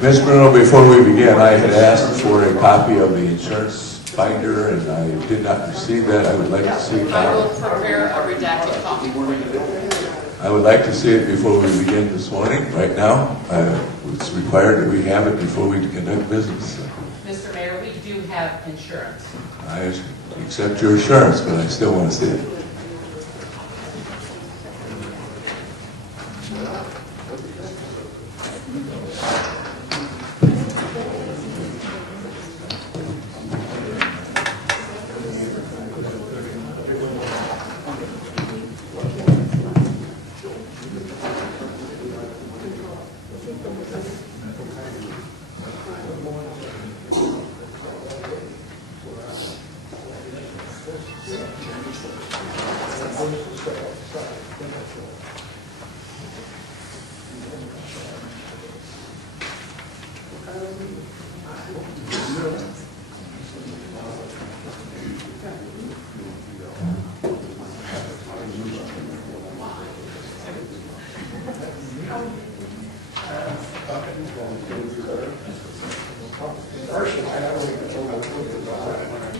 Ms. Bruno, before we begin, I had asked for a copy of the insurance binder, and I did not receive that. I would like to see it I now. will prepare a redacted copy for you. I would like to see it before we begin this morning, right now. It's required that we have it before we conduct business. Mr. Mayor, we do have insurance. I accept your assurance, but I still want to see it.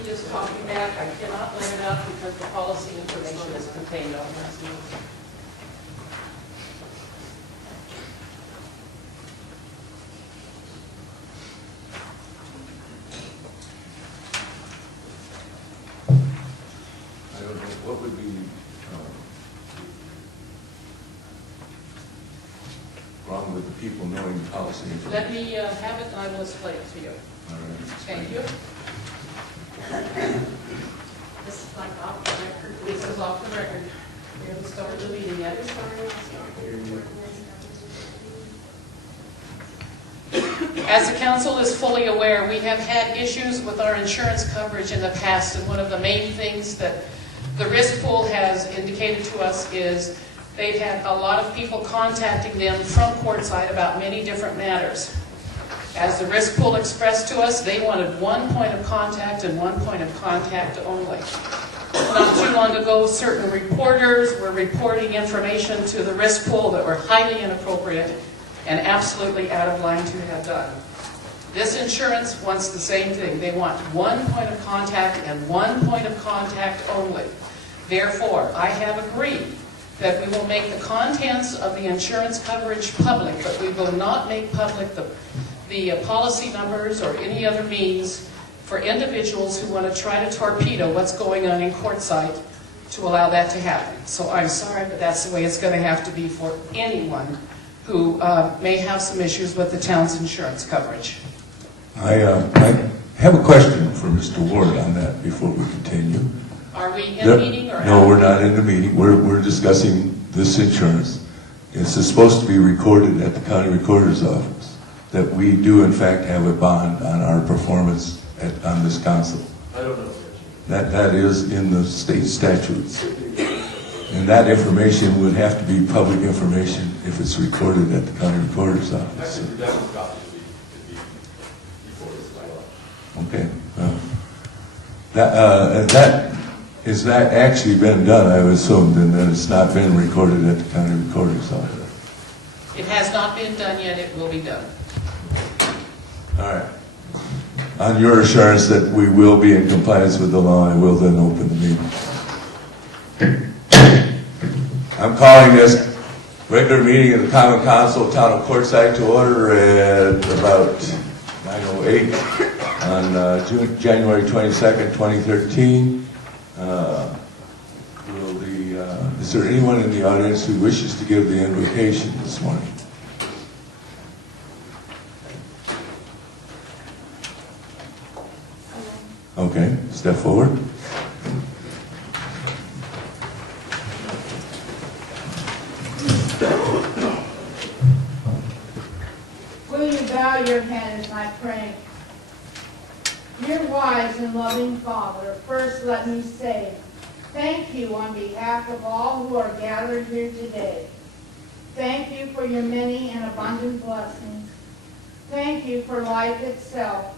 Just copy back. I cannot let it up because the policy information is contained on this. I don't know, what would be wrong with the people knowing policy information? Let me have it and I will explain it to you. All right. Thank you. This is like off the record. This is off the record. We haven't started the meeting yet. As the council is fully aware, we have had issues with our insurance coverage in the past, and one of the main things that the risk pool has indicated to us is they've had a lot of people contacting them from courtside about many different matters. As the risk pool expressed to us, they wanted one point of contact and one point of contact only. Not too long ago, certain reporters were reporting information to the risk pool that were highly inappropriate and absolutely out of line to have done. This insurance wants the same thing. They want one point of contact and one point of contact only. Therefore, I have agreed that we will make the contents of the insurance coverage public, but we will not make public the policy numbers or any other means for individuals who want to try to torpedo what's going on in courtside to allow that to happen. So I'm sorry, but that's the way it's going to have to be for anyone who may have some issues with the town's insurance coverage. I have a question for Mr. Ward on that before we continue. Are we in a meeting or No, out? we're not in the meeting. We're discussing this insurance. It's supposed to be recorded at the county recorder's office that we do in fact have a bond on our performance on this council. I don't know. That is in the state statutes. And that information would have to be public information if it's recorded at the county recorder's office. Actually, that was got to be recorded as well. Okay. Is that actually been done, I would assume, and then it's not been recorded at the county recorder's office? It has not been done yet. It will be done. All right. On your assurance that we will be in compliance with the law, I will then open the meeting. I'm calling this regular meeting of the Common Council, Town of Quartzsite, to order at about 9:08 on January 22nd, 2013. Is there anyone in the audience who wishes to give the invocation this morning? Okay, step forward. Will you bow your head as I pray? Dear wise and loving Father, first let me say thank you on behalf of all who are gathered here today. Thank you for your many and abundant blessings. Thank you for life itself,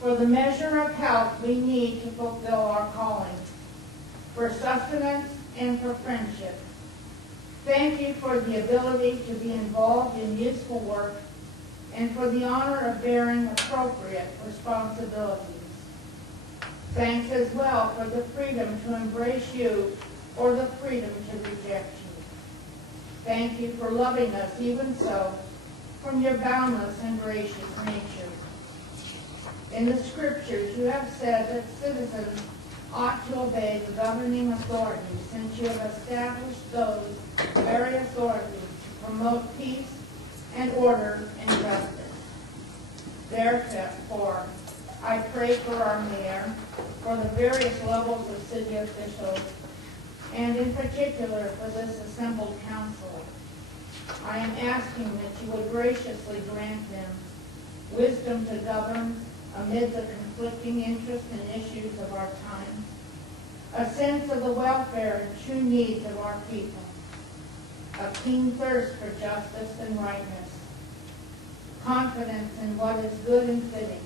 for the measure of health we need to fulfill our calling, for sustenance and for friendship. Thank you for the ability to be involved in useful work and for the honor of bearing appropriate responsibilities. Thanks as well for the freedom to embrace you or the freedom to reject you. Thank you for loving us even so, from your boundless and gracious nature. In the scriptures, you have said that citizens ought to obey the governing authorities, since you have established those very authorities to promote peace and order and justice. Therefore, I pray for our mayor, for the various levels of city officials, and in particular for this assembled council. I am asking that you would graciously grant them wisdom to govern amid the conflicting interests and issues of our time, a sense of the welfare and true needs of our people, a keen thirst for justice and rightness, confidence in what is good and fitting,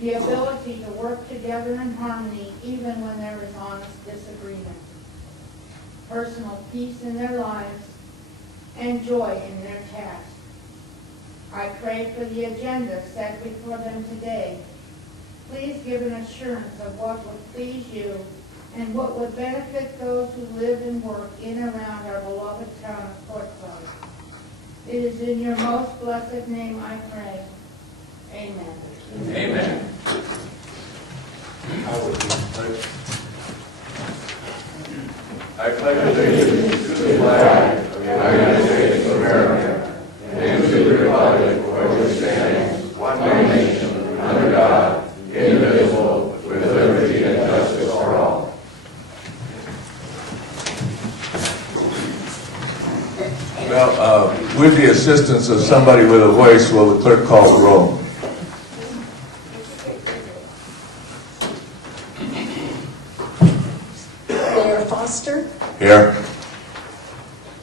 the ability to work together in harmony even when there is honest disagreement, personal peace in their lives, and joy in their tasks. I pray for the agenda set before them today. Please give an assurance of what would please you and what would benefit those who live and work in and around our beloved town of Portsmouth. It is in your most blessed name I pray. Amen. Amen. I pledge allegiance to the flag of the United States of America and to the republic for which it stands, one nation, under God, indivisible, with liberty and justice for all. Well, with the assistance of somebody with a voice, will the clerk call the roll? Mayor Foster, Here.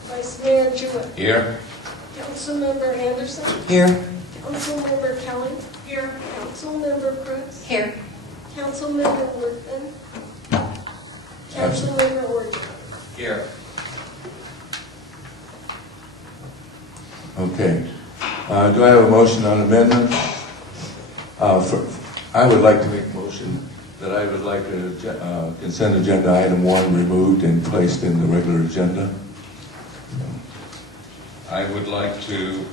Vice Mayor Jewett, Here. Councilmember Anderson, Here. Councilmember Kelly, here, Councilmember Cruz, Here. Councilmember Workman, Absent. Councilmember Orchard. Here. Okay. Do I have a motion on amendment? I would like to make a motion that I would like a consent agenda item 1 removed and placed in the regular agenda. I would like to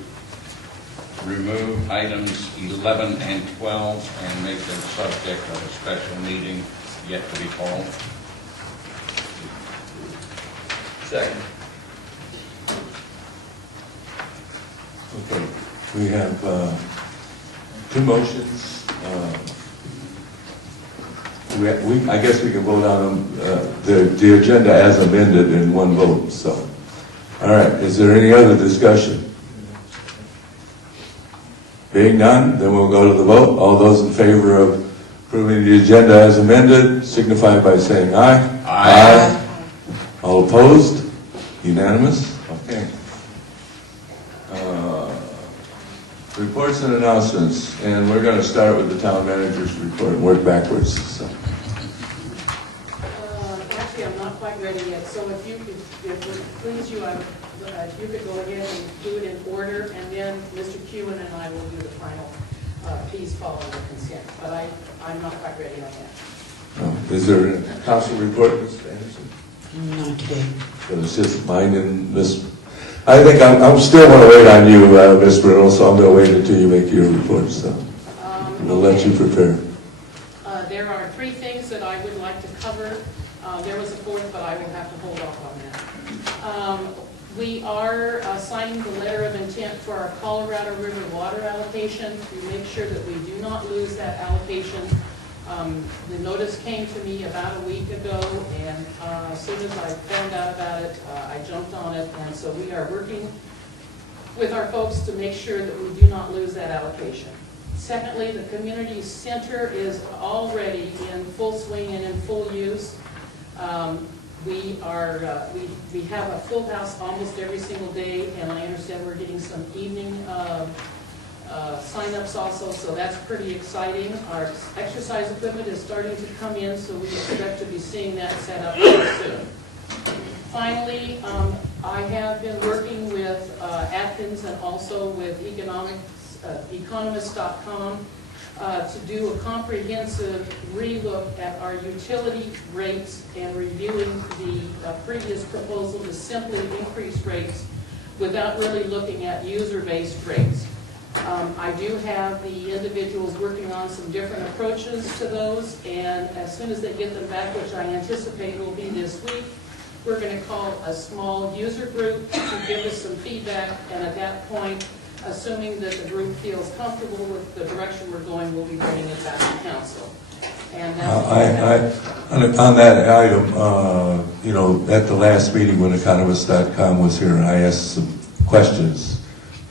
remove items 11 and 12 and make them subject of a special meeting yet to be called. Second. Okay. We have 2 motions. I guess we can vote on the agenda as amended in one vote. So, all right. Is there any other discussion? Being none, then we'll go to the vote. All those in favor of approving the agenda as amended, signify by saying aye. Aye. All opposed? Unanimous? Okay. Reports and announcements, and we're going to start with the town manager's report and work backwards. So. Actually, I'm not quite ready yet, so if you could, if it would please you, if you could go ahead and do it in order, and then Mr. Kewen and I will do the final piece following the consent. But I'm not quite ready on that. Is there a council report, Mr. Anderson? Not today. So it's just mine and Miss. I think I'm still going to wait on you, Miss Bruno, so I'm going to wait until you make your report. So we'll let you prepare. There are 3 things that I would like to cover. There was a 4th, but I will have to hold off on that. We are signing the letter of intent for our Colorado River water allocation to make sure that we do not lose that allocation. The notice came to me about a week ago, and as soon as I found out about it, I jumped on it, and so we are working with our folks to make sure that we do not lose that allocation. Secondly, the community center is already in full swing and in full use. We have a full house almost every single day, and I understand we're getting some evening sign-ups also, so that's pretty exciting. Our exercise equipment is starting to come in, so we expect to be seeing that set up very soon. Finally, I have been working with Atkins and also with economist.com to do a comprehensive relook at our utility rates and reviewing the previous proposal to simply increase rates without really looking at user-based rates. I do have the individuals working on some different approaches to those, and as soon as they get them back, which I anticipate will be this week, we're going to call a small user group to give us some feedback, and at that point, assuming that the group feels comfortable with the direction we're going, we'll be bringing it back to council. And on that item, you know, at the last meeting when economist.com was here, and I asked some questions,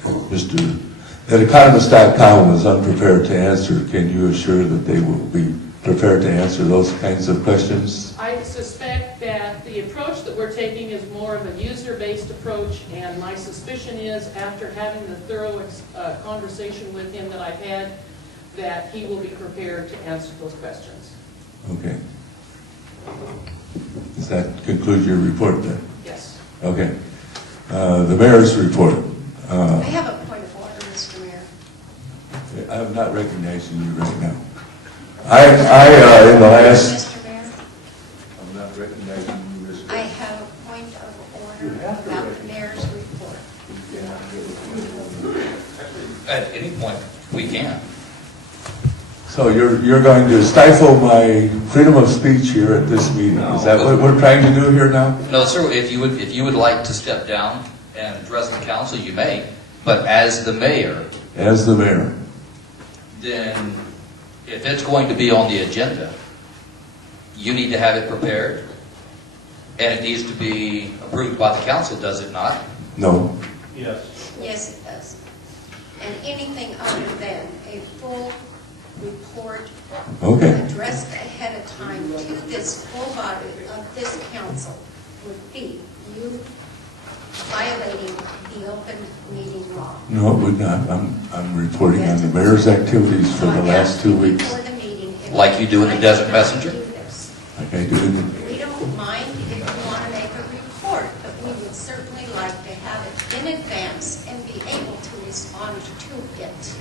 that economist.com was unprepared to answer. Can you assure that they will be prepared to answer those kinds of questions? I suspect that the approach that we're taking is more of a user-based approach, and my suspicion is, after having the thorough conversation with him that I've had, that he will be prepared to answer those questions. Okay. Does that conclude your report then? Yes. Okay. The mayor's report. I have a point of order, Mr. Mayor. I'm not recognizing you right now. In the last... Mr. Mayor, I'm not recognizing you, Mr. I have a point of order about the mayor's report. At any point, we can. So you're going to stifle my freedom of speech here at this meeting. Is that what we're trying to do here now? No, sir. If you would like to step down and address the council, you may. But as the mayor, As the mayor. then if it's going to be on the agenda, you need to have it prepared, and it needs to be approved by the council, does it not? No. Yes, it does. And anything other than a full report Okay. addressed ahead of time to this full body of this council would be you violating the open meeting law. No, it would not. I'm reporting on the mayor's activities for the last 2 weeks. Before the meeting, it Like would you do in the be Desert time Messenger? to do this. Like I do in the... We don't mind if you want to make a report, but we would certainly like to have it in advance and be able to respond to it.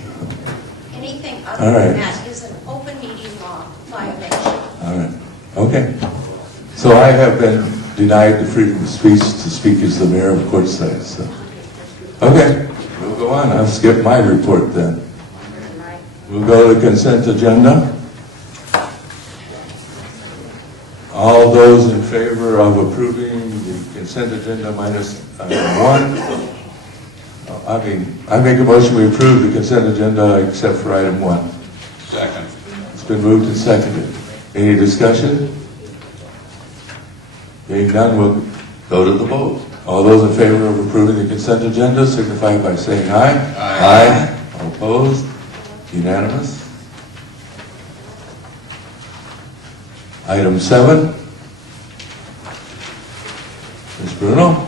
Anything All other right. than that is an open meeting law violation. All right. Okay. So I have been denied the freedom of speech to speak as the mayor of Quartzsite. So. Okay. We'll go on. I'll skip my report then. We'll go to the consent agenda. All those in favor of approving the consent agenda minus one. I make a motion we approve the consent agenda except for item 1. Second. It's been moved and seconded. Any discussion? Being none, we'll go to the vote. All those in favor of approving the consent agenda signify by saying aye. Aye. All opposed? Unanimous. Item 7. Ms. Bruno?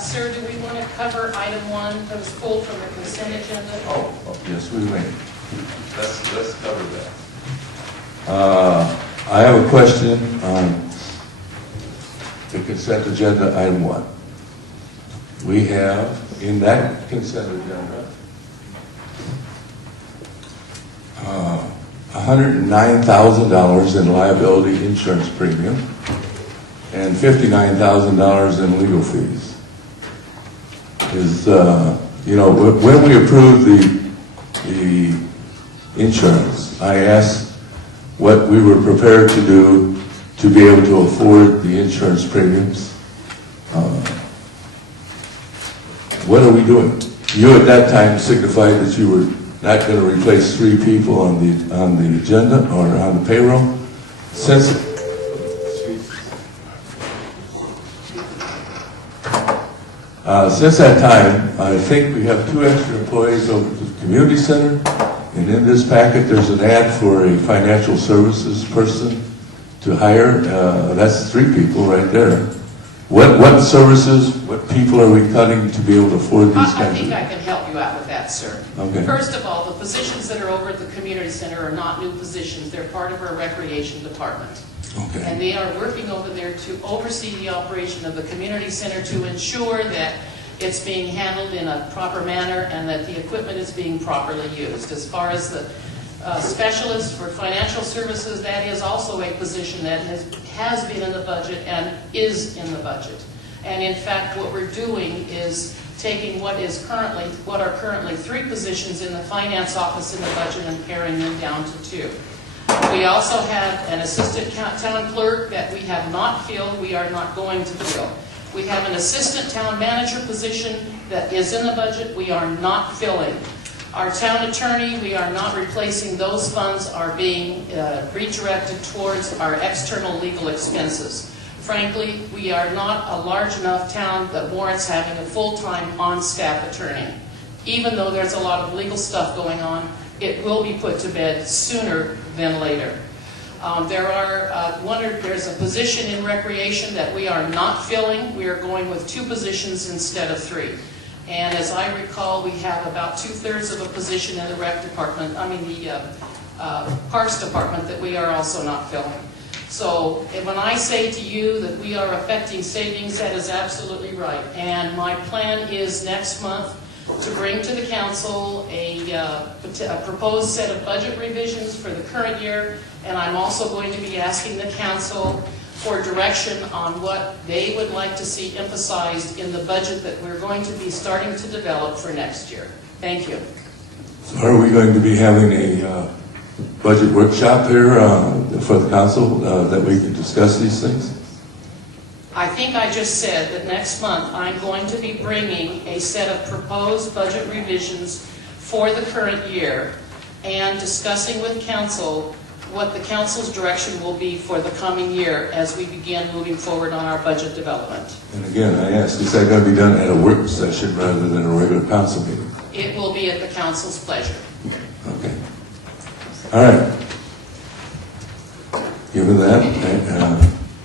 Sir, do we want to cover item 1 that was pulled from the consent agenda? Oh, yes, we may. Let's cover that. I have a question on the consent agenda, item 1. We have, in that consent agenda, $109,000 in liability insurance premium and $59,000 in legal fees. When we approved the insurance, I asked what we were prepared to do to be able to afford the insurance premiums. What are we doing? You at that time signified that you were not going to replace 3 people on the agenda or on the payroll. Since that time, I think we have 2 extra employees over at the community center, and in this packet there's an ad for a financial services person to hire. That's 3 people right there. What services, what people are we cutting to be able to afford these I kinds think of? I can help you out with that, sir. Okay. First of all, the positions that are over at the community center are not new positions. They're part of our recreation department. Okay. And they are working over there to oversee the operation of the community center to ensure that it's being handled in a proper manner and that the equipment is being properly used. As far as the specialist for financial services, that is also a position that has been in the budget and is in the budget. And in fact, what we're doing is taking what are currently 3 positions in the finance office in the budget and paring them down to 2. We also have an assistant town clerk that we have not filled, we are not going to fill. We have an assistant town manager position that is in the budget, we are not filling. Our town attorney, we are not replacing. Those funds are being redirected towards our external legal expenses. Frankly, we are not a large enough town that warrants having a full-time on-staff attorney. Even though there's a lot of legal stuff going on, it will be put to bed sooner than later. There's a position in recreation that we are not filling. We are going with 2 positions instead of 3. And as I recall, we have about 2/3 of a position in the rec department, the parks department that we are also not filling. So when I say to you that we are affecting savings, that is absolutely right. And my plan is next month to bring to the council a proposed set of budget revisions for the current year. And I'm also going to be asking the council for direction on what they would like to see emphasized in the budget that we're going to be starting to develop for next year. Thank you. So are we going to be having a budget workshop here for the council that we can discuss these things? I think I just said that next month I'm going to be bringing a set of proposed budget revisions for the current year and discussing with council what the council's direction will be for the coming year as we begin moving forward on our budget development. And again, I ask, is that going to be done at a work session rather than a regular council meeting? It will be at the council's pleasure. Okay. All right. Given that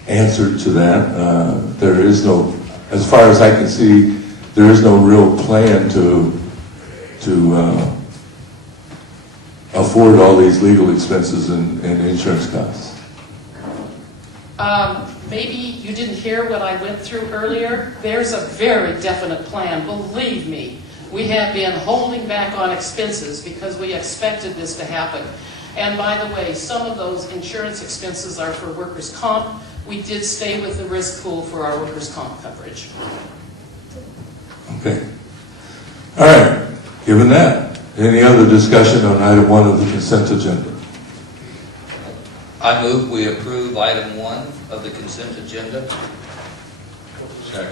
answer to that, there is no, as far as I can see, there is no real plan to afford all these legal expenses and insurance costs. Maybe you didn't hear what I went through earlier. There's a very definite plan, believe me. We have been holding back on expenses because we expected this to happen. And by the way, some of those insurance expenses are for workers' comp. We did stay with the risk pool for our workers' comp coverage. Okay. All right. Given that, any other discussion on item 1 of the consent agenda? I move we approve item 1 of the consent agenda. Second.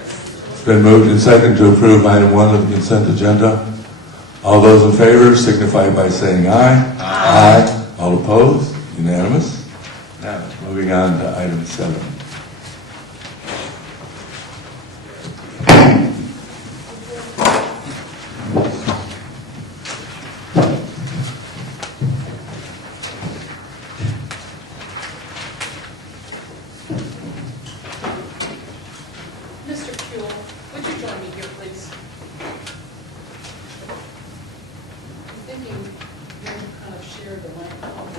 It's been moved and seconded to approve item 1 of the consent agenda. All those in favor signify by saying aye. Aye. All opposed? Unanimous? Now, moving on to item 7. Mr. Kuehl, would you join me here, please? I'm thinking you kind of share the microphone.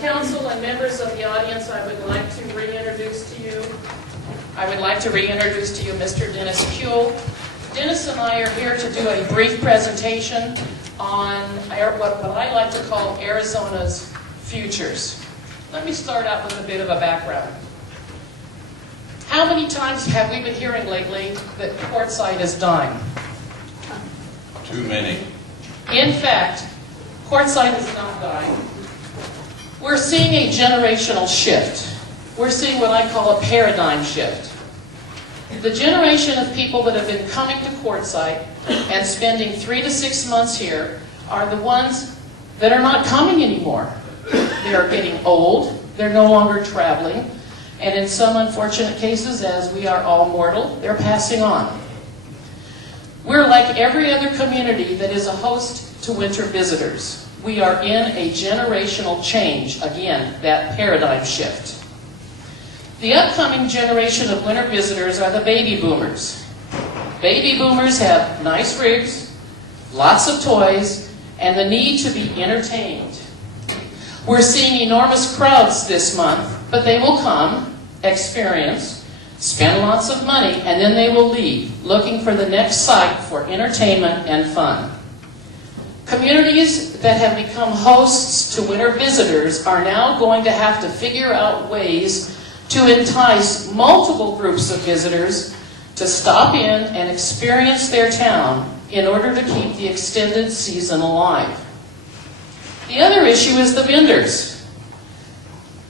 Council and members of the audience, I would like to reintroduce to you Mr. Dennis Kuehl. Dennis and I are here to do a brief presentation on what I like to call Arizona's futures. Let me start out with a bit of a background. How many times have we been hearing lately that Quartzsite is dying? Too many. In fact, Quartzsite is not dying. We're seeing a generational shift. We're seeing what I call a paradigm shift. The generation of people that have been coming to Quartzsite and spending 3 to 6 months here are the ones that are not coming anymore. They are getting old. They're no longer traveling. And in some unfortunate cases, as we are all mortal, they're passing on. We're like every other community that is a host to winter visitors. We are in a generational change, again, that paradigm shift. The upcoming generation of winter visitors are the baby boomers. Baby boomers have nice rigs, lots of toys, and the need to be entertained. We're seeing enormous crowds this month, but they will come, experience, spend lots of money, and then they will leave, looking for the next site for entertainment and fun. Communities that have become hosts to winter visitors are now going to have to figure out ways to entice multiple groups of visitors to stop in and experience their town in order to keep the extended season alive. The other issue is the vendors.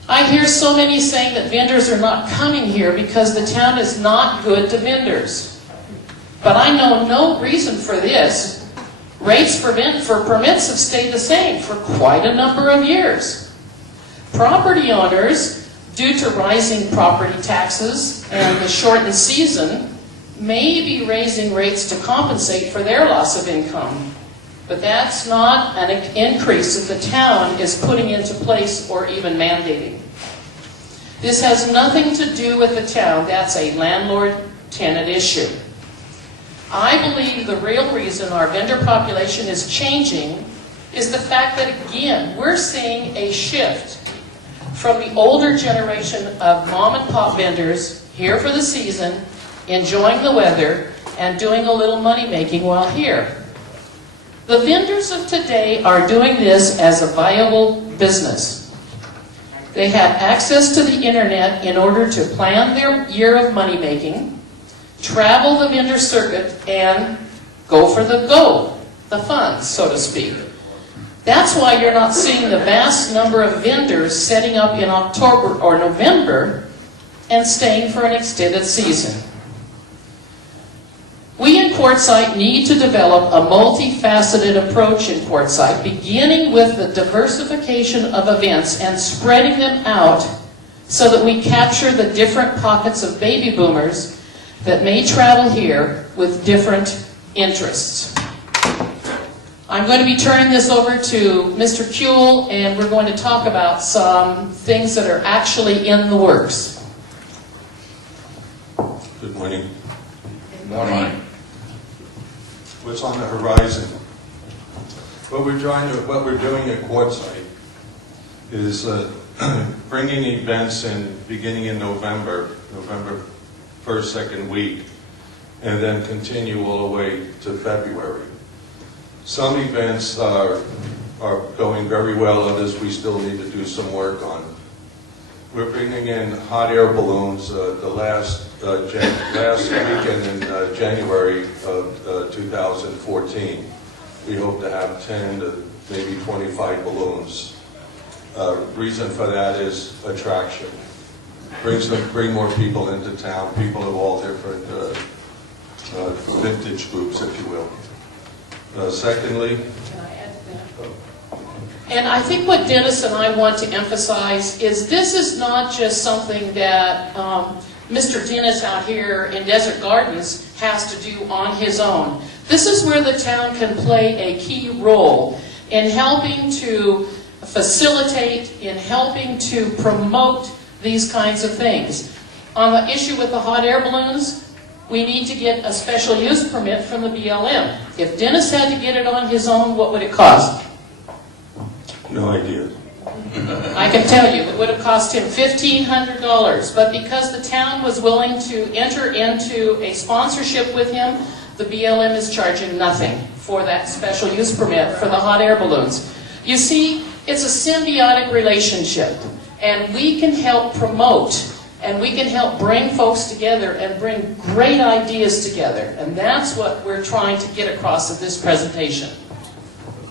I hear so many saying that vendors are not coming here because the town is not good to vendors. But I know no reason for this. Rates for permits have stayed the same for quite a number of years. Property owners, due to rising property taxes and the shortened season, may be raising rates to compensate for their loss of income. But that's not an increase that the town is putting into place or even mandating. This has nothing to do with the town. That's a landlord-tenant issue. I believe the real reason our vendor population is changing is the fact that, again, we're seeing a shift from the older generation of mom-and-pop vendors here for the season, enjoying the weather, and doing a little money-making while here. The vendors of today are doing this as a viable business. They have access to the internet in order to plan their year of money-making, travel the vendor circuit, and go for the funds, so to speak. That's why you're not seeing the vast number of vendors setting up in October or November and staying for an extended season. We in Quartzsite need to develop a multifaceted approach in Quartzsite, beginning with the diversification of events and spreading them out so that we capture the different pockets of baby boomers that may travel here with different interests. I'm going to be turning this over to Mr. Kuehl, and we're going to talk about some things that are actually in the works. Good morning. Good morning. What's on the horizon? What we're doing at Quartzsite is bringing events in beginning in November 1st, second week, and then continue all the way to February. Some events are going very well, others we still need to do some work on. We're bringing in hot air balloons the last weekend in January of 2014. We hope to have 10 to maybe 25 balloons. Reason for that is attraction. Bring more people into town, people of all different vintage groups, if you will. Secondly, Can I add to that? And I think what Dennis and I want to emphasize is this is not just something that Mr. Dennis out here in Desert Gardens has to do on his own. This is where the town can play a key role in helping to facilitate, in helping to promote these kinds of things. On the issue with the hot air balloons, we need to get a special use permit from the BLM. If Dennis had to get it on his own, what would it cost? no idea. I can tell you, it would have cost him $1,500. But because the town was willing to enter into a sponsorship with him, the BLM is charging nothing for that special use permit for the hot air balloons. You see, it's a symbiotic relationship, and we can help promote, and we can help bring folks together and bring great ideas together. And that's what we're trying to get across at this presentation.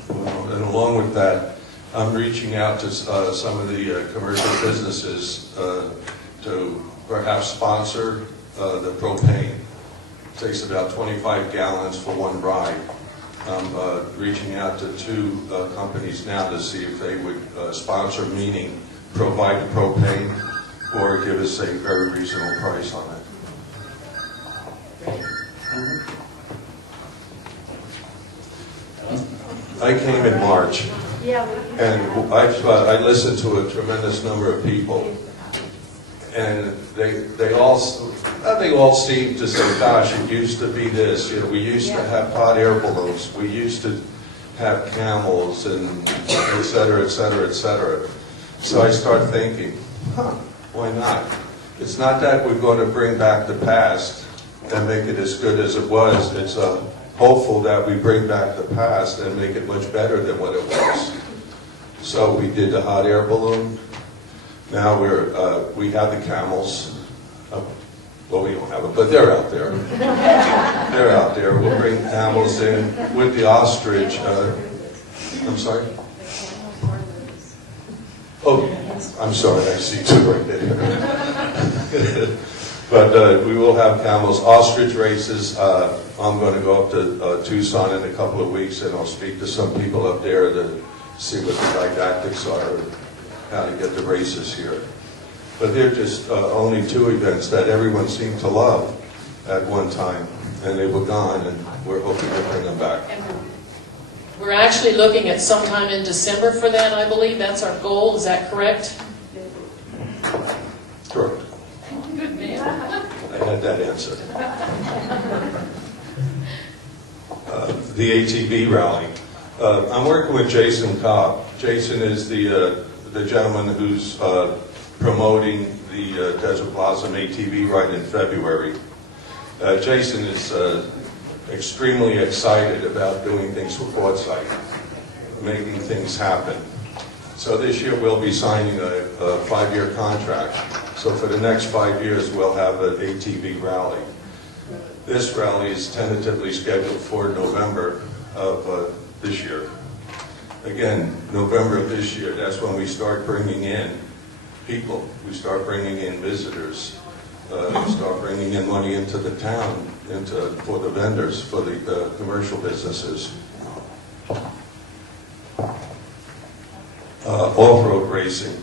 Well, and along with that, I'm reaching out to some of the commercial businesses to perhaps sponsor the propane. It takes about 25 gallons for one ride. I'm reaching out to two companies now to see if they would sponsor, meaning provide the propane or give us a very reasonable price on it. I came in March, and I listened to a tremendous number of people, and they all seem to say, gosh, it used to be this, you know, we used to have hot air balloons, we used to have camels, and et cetera, et cetera, et cetera. So I start thinking, why not? It's not that we're going to bring back the past and make it as good as it was. It's hopeful that we bring back the past and make it much better than what it was. So we did the hot air balloon. Now we have the camels. Well, we don't have it, but they're out there. They're out there. We'll bring camels in with the ostrich. I'm sorry? Oh, I'm sorry. I see two right there. But we will have camels. Ostrich races. I'm going to go up to Tucson in a couple of weeks, and I'll speak to some people up there to see what the didactics are, how to get the races here. But they're just only two events that everyone seemed to love at one time, and they were gone, and we're hoping to bring them back. And we're actually looking at sometime in December for that, I believe. That's our goal. Is that correct? Correct. Good man. I had that answer. The ATV rally. I'm working with Jason Cobb. Jason is the gentleman who's promoting the Desert Blossom ATV ride in February. Jason is extremely excited about doing things for Quartzsite, making things happen. So this year we'll be signing a 5-year contract. So for the next 5 years we'll have an ATV rally. This rally is tentatively scheduled for November of this year. Again, November of this year, that's when we start bringing in people. We start bringing in visitors. Start bringing in money into the town, for the vendors, for the commercial businesses. Off-road racing.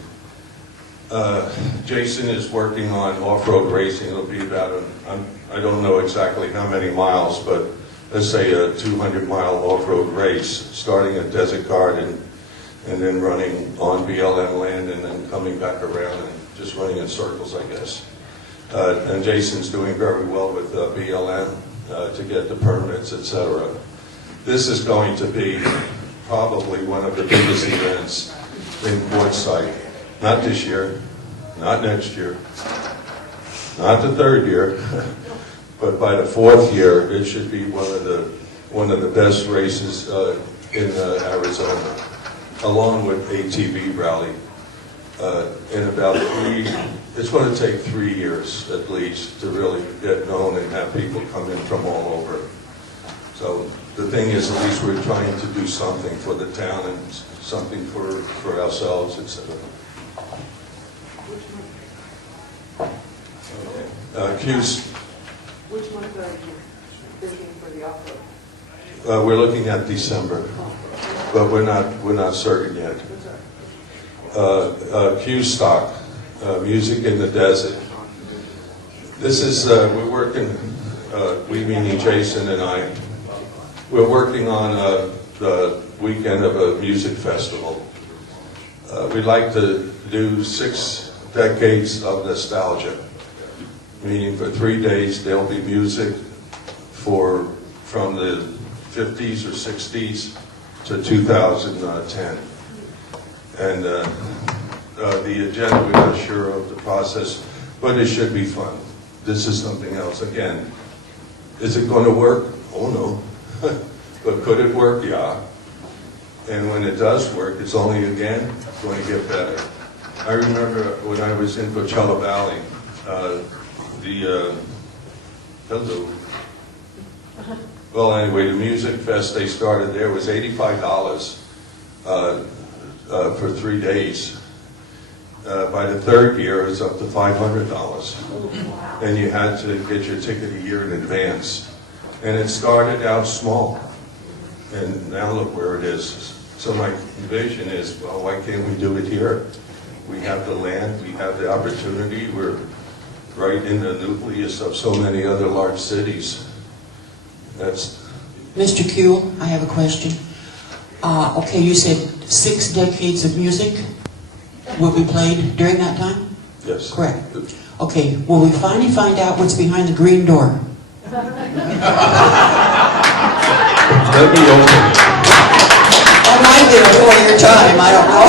Jason is working on off-road racing. It'll be about, I don't know exactly how many miles, but let's say a 200-mile off-road race, starting at Desert Garden and then running on BLM land and then coming back around and just running in circles, I guess. And Jason's doing very well with BLM to get the permits, etc. This is going to be probably one of the biggest events in Quartzsite. Not this year, not next year, not the third year, but by the fourth year, it should be one of the best races in Arizona, along with ATV rally. In about it's going to take 3 years at least to really get known and have people come in from all over. So the thing is, at least we're trying to do something for the town and something for ourselves, etc. Which month are you thinking for the off-road? We're looking at December, but we're not certain yet. Q-Stock, music in the desert. This is we're working. We meaning Jason and I. We're working on the weekend of a music festival. We'd like to do 6 decades of nostalgia. Meaning for 3 days there'll be music from the 50s or 60s to 2010. And the agenda, we're not sure of the process, but it should be fun. This is something else. Again, is it going to work? Oh no. But could it work? Yeah. And when it does work, it's only again going to get better. I remember when I was in Coachella Valley, hello. Well, anyway, the music fest they started there was $85 for 3 days. By the third year, it's up to $500. And you had to get your ticket a year in advance. And it started out small. And now look where it is. So my vision is, well, why can't we do it here? We have the land, we have the opportunity, we're right in the nucleus of so many other large cities. Mr. Kuehl, I have a question. Okay, you said 6 decades of music will be played during that time? Yes. Correct. Okay, will we finally find out what's behind the green door? Let me open it. That might be before your time, I don't know.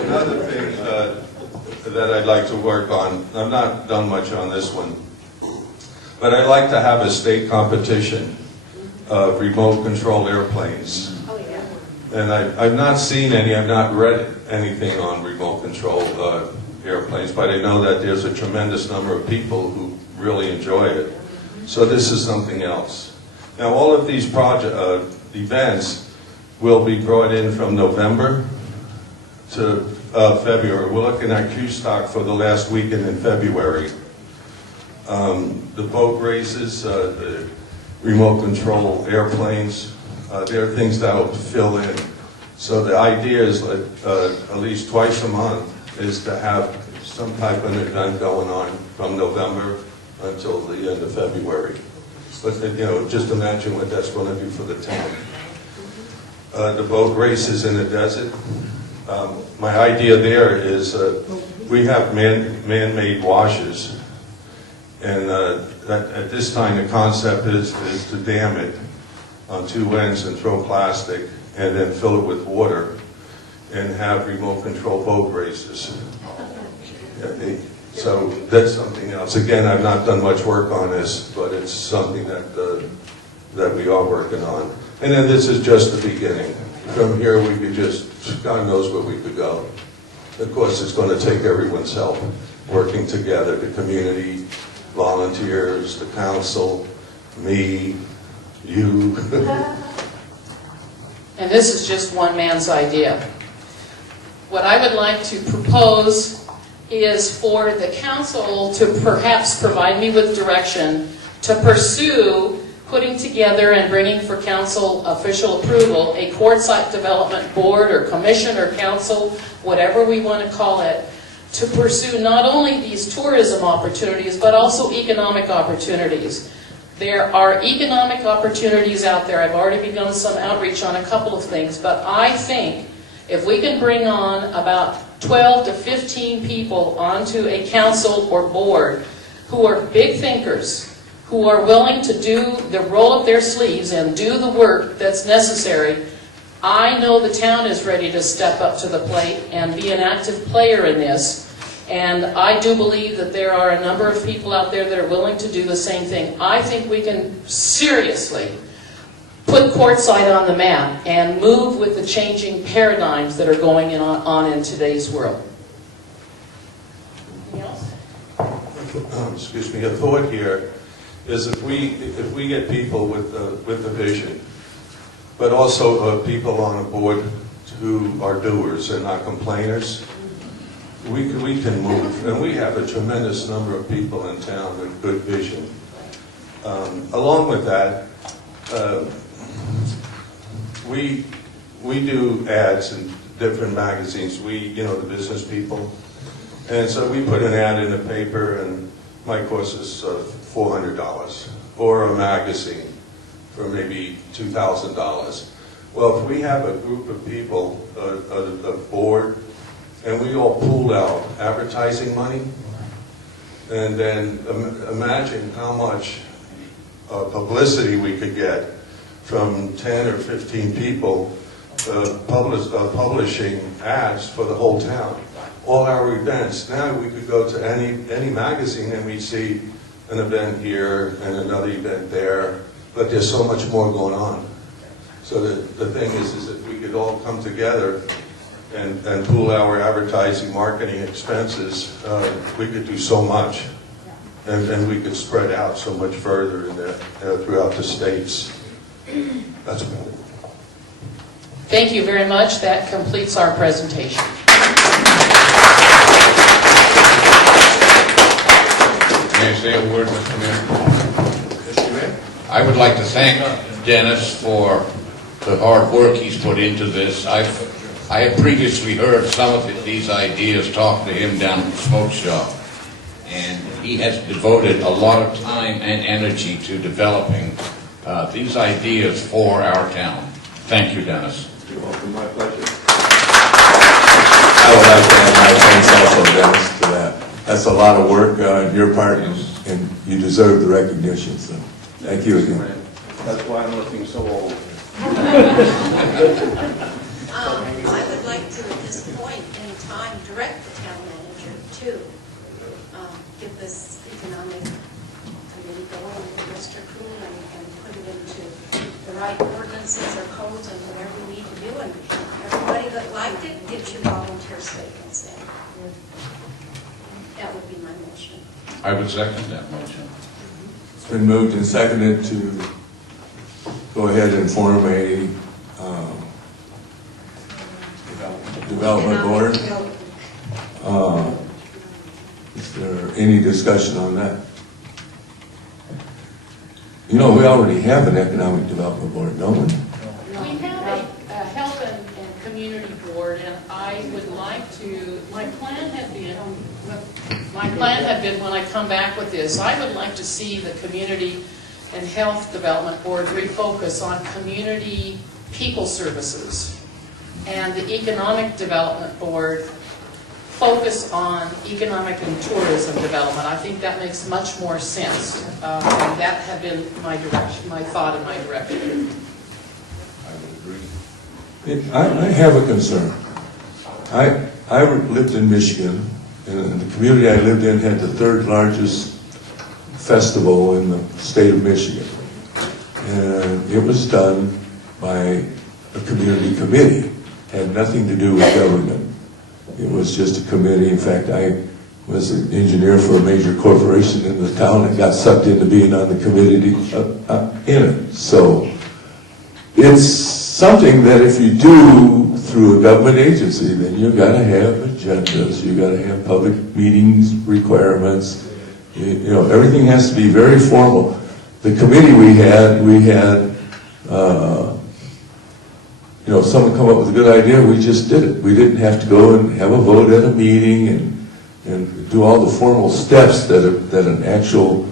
Another thing that I'd like to work on, I've not done much on this one, but I'd like to have a state competition of remote control airplanes. And I've not seen any, I've not read anything on remote control airplanes, but I know that there's a tremendous number of people who really enjoy it. So this is something else. Now all of these events will be brought in from November to February. We're looking at Q-Stock for the last weekend in February. The boat races, the remote control airplanes, there are things that will fill in. So the idea is at least twice a month is to have some type of event going on from November until the end of February. But just imagine what that's going to do for the town. The boat races in the desert. My idea there is we have man-made washes, and at this time the concept is to dam it on two ends and throw plastic and then fill it with water and have remote control boat races. So that's something else. Again, I've not done much work on this, but it's something that we are working on. And then this is just the beginning. From here we could just, God knows where we could go. Of course, it's going to take everyone's help working together, the community, volunteers, the council, me, you. And this is just one man's idea. What I would like to propose is for the council to perhaps provide me with direction to pursue putting together and bringing for council official approval a quartzsite development board or commission or council, whatever we want to call it, to pursue not only these tourism opportunities but also economic opportunities. There are economic opportunities out there. I've already begun some outreach on a couple of things, but I think if we can bring on about 12 to 15 people onto a council or board who are big thinkers, who are willing to roll up their sleeves and do the work that's necessary, I know the town is ready to step up to the plate and be an active player in this. And I do believe that there are a number of people out there that are willing to do the same thing. I think we can seriously put quartzsite on the map and move with the changing paradigms that are going on in today's world. Anything else? Excuse me, a thought here is if we get people with the vision, but also people on a board who are doers and not complainers, we can move. And we have a tremendous number of people in town with good vision. Along with that, we do ads in different magazines. The business people. And so we put an ad in the paper, and my cost is $400, or a magazine for maybe $2,000. Well, if we have a group of people, a board, and we all pool out advertising money, and then imagine how much publicity we could get from 10 or 15 people publishing ads for the whole town. All our events. Now we could go to any magazine and we see an event here and another event there, but there's so much more going on. So the thing is if we could all come together and pool our advertising, marketing expenses, we could do so much. And we could spread out so much further throughout the states. That's about it. Thank you very much. That completes our presentation. May I say a word, Mr. Mayor? I would like to thank Dennis for the hard work he's put into this. I have previously heard some of these ideas talk to him down at the smoke shop, and he has devoted a lot of time and energy to developing these ideas for our town. Thank you, Dennis. You're welcome, my pleasure. I would like to add my thanks also, Dennis, to that. That's a lot of work on your part, and you deserve the recognition, so thank you again. That's why I'm looking so old. I would like to, at this point in time, direct the town manager to get this economic committee going with Mr. Kuhn and put it into the right ordinances or codes and whatever we need to do. And everybody that liked it, get your volunteer statements in. That would be my motion. I would second that motion. It's been moved and seconded to go ahead and form a development board. Is there any discussion on that? You know, we already have an economic development board, don't we? We have a health and community board, and I would like to, my plan had been when I come back with this, I would like to see the community and health development board refocus on community people services, and the economic development board focus on economic and tourism development. I think that makes much more sense. And that had been my direction, my thought and my direction. I would agree. I have a concern. I lived in Michigan, and the community I lived in had the third largest festival in the state of Michigan. And it was done by a community committee. Had nothing to do with government. It was just a committee. In fact, I was an engineer for a major corporation in the town and got sucked into being on the committee in it. So it's something that if you do through a government agency, then you've got to have agendas, you've got to have public meetings, requirements. You know, everything has to be very formal. The committee we had, you know, someone come up with a good idea, we just did it. We didn't have to go and have a vote at a meeting and do all the formal steps that an actual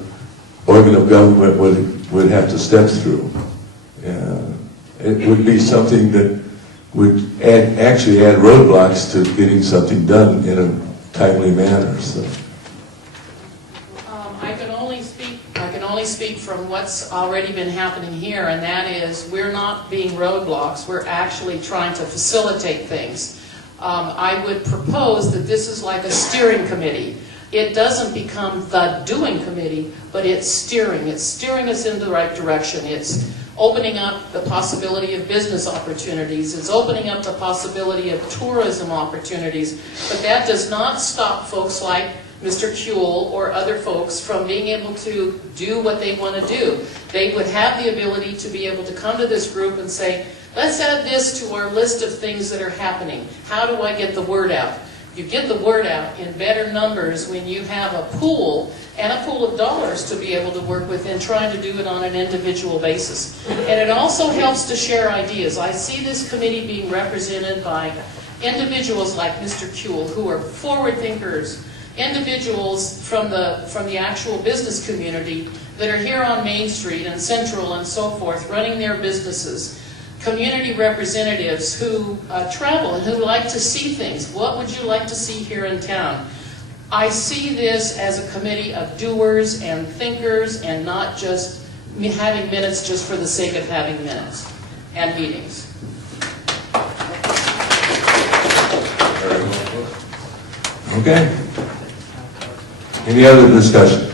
organ of government would have to step through. It would be something that would actually add roadblocks to getting something done in a timely manner. So. I can only speak from what's already been happening here, and that is we're not being roadblocks. We're actually trying to facilitate things. I would propose that this is like a steering committee. It doesn't become the doing committee, but it's steering. It's steering us in the right direction. It's opening up the possibility of business opportunities. It's opening up the possibility of tourism opportunities. But that does not stop folks like Mr. Kuehl or other folks from being able to do what they want to do. They would have the ability to be able to come to this group and say, let's add this to our list of things that are happening. How do I get the word out? You get the word out in better numbers when you have a pool and a pool of dollars to be able to work with in trying to do it on an individual basis. And it also helps to share ideas. I see this committee being represented by individuals like Mr. Kuehl, who are forward thinkers, individuals from the actual business community that are here on Main Street and Central and so forth, running their businesses, community representatives who travel and who like to see things. What would you like to see here in town? I see this as a committee of doers and thinkers and not just having minutes just for the sake of having minutes and meetings. Okay. Any other discussion?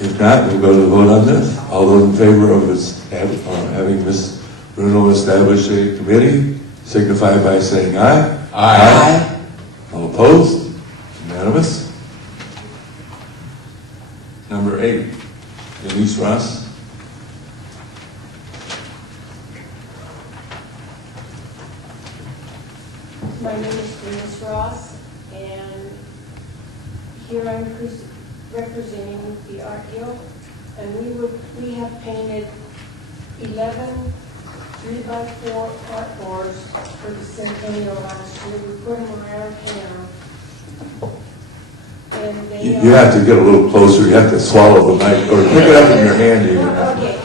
If not, we'll go to the vote on this. All those in favor of having Ms. Bruno establish a committee, signify by saying aye. Aye. All opposed? Unanimous. Number 8, Denise Ross. My name is Denise Ross, and here I'm representing the Art Guild, and we have painted 11 3x4 artboards for the centennial last year. We put them around town, and they You have to get a little closer, you have to swallow the mic, or pick it up in your hand even. Okay.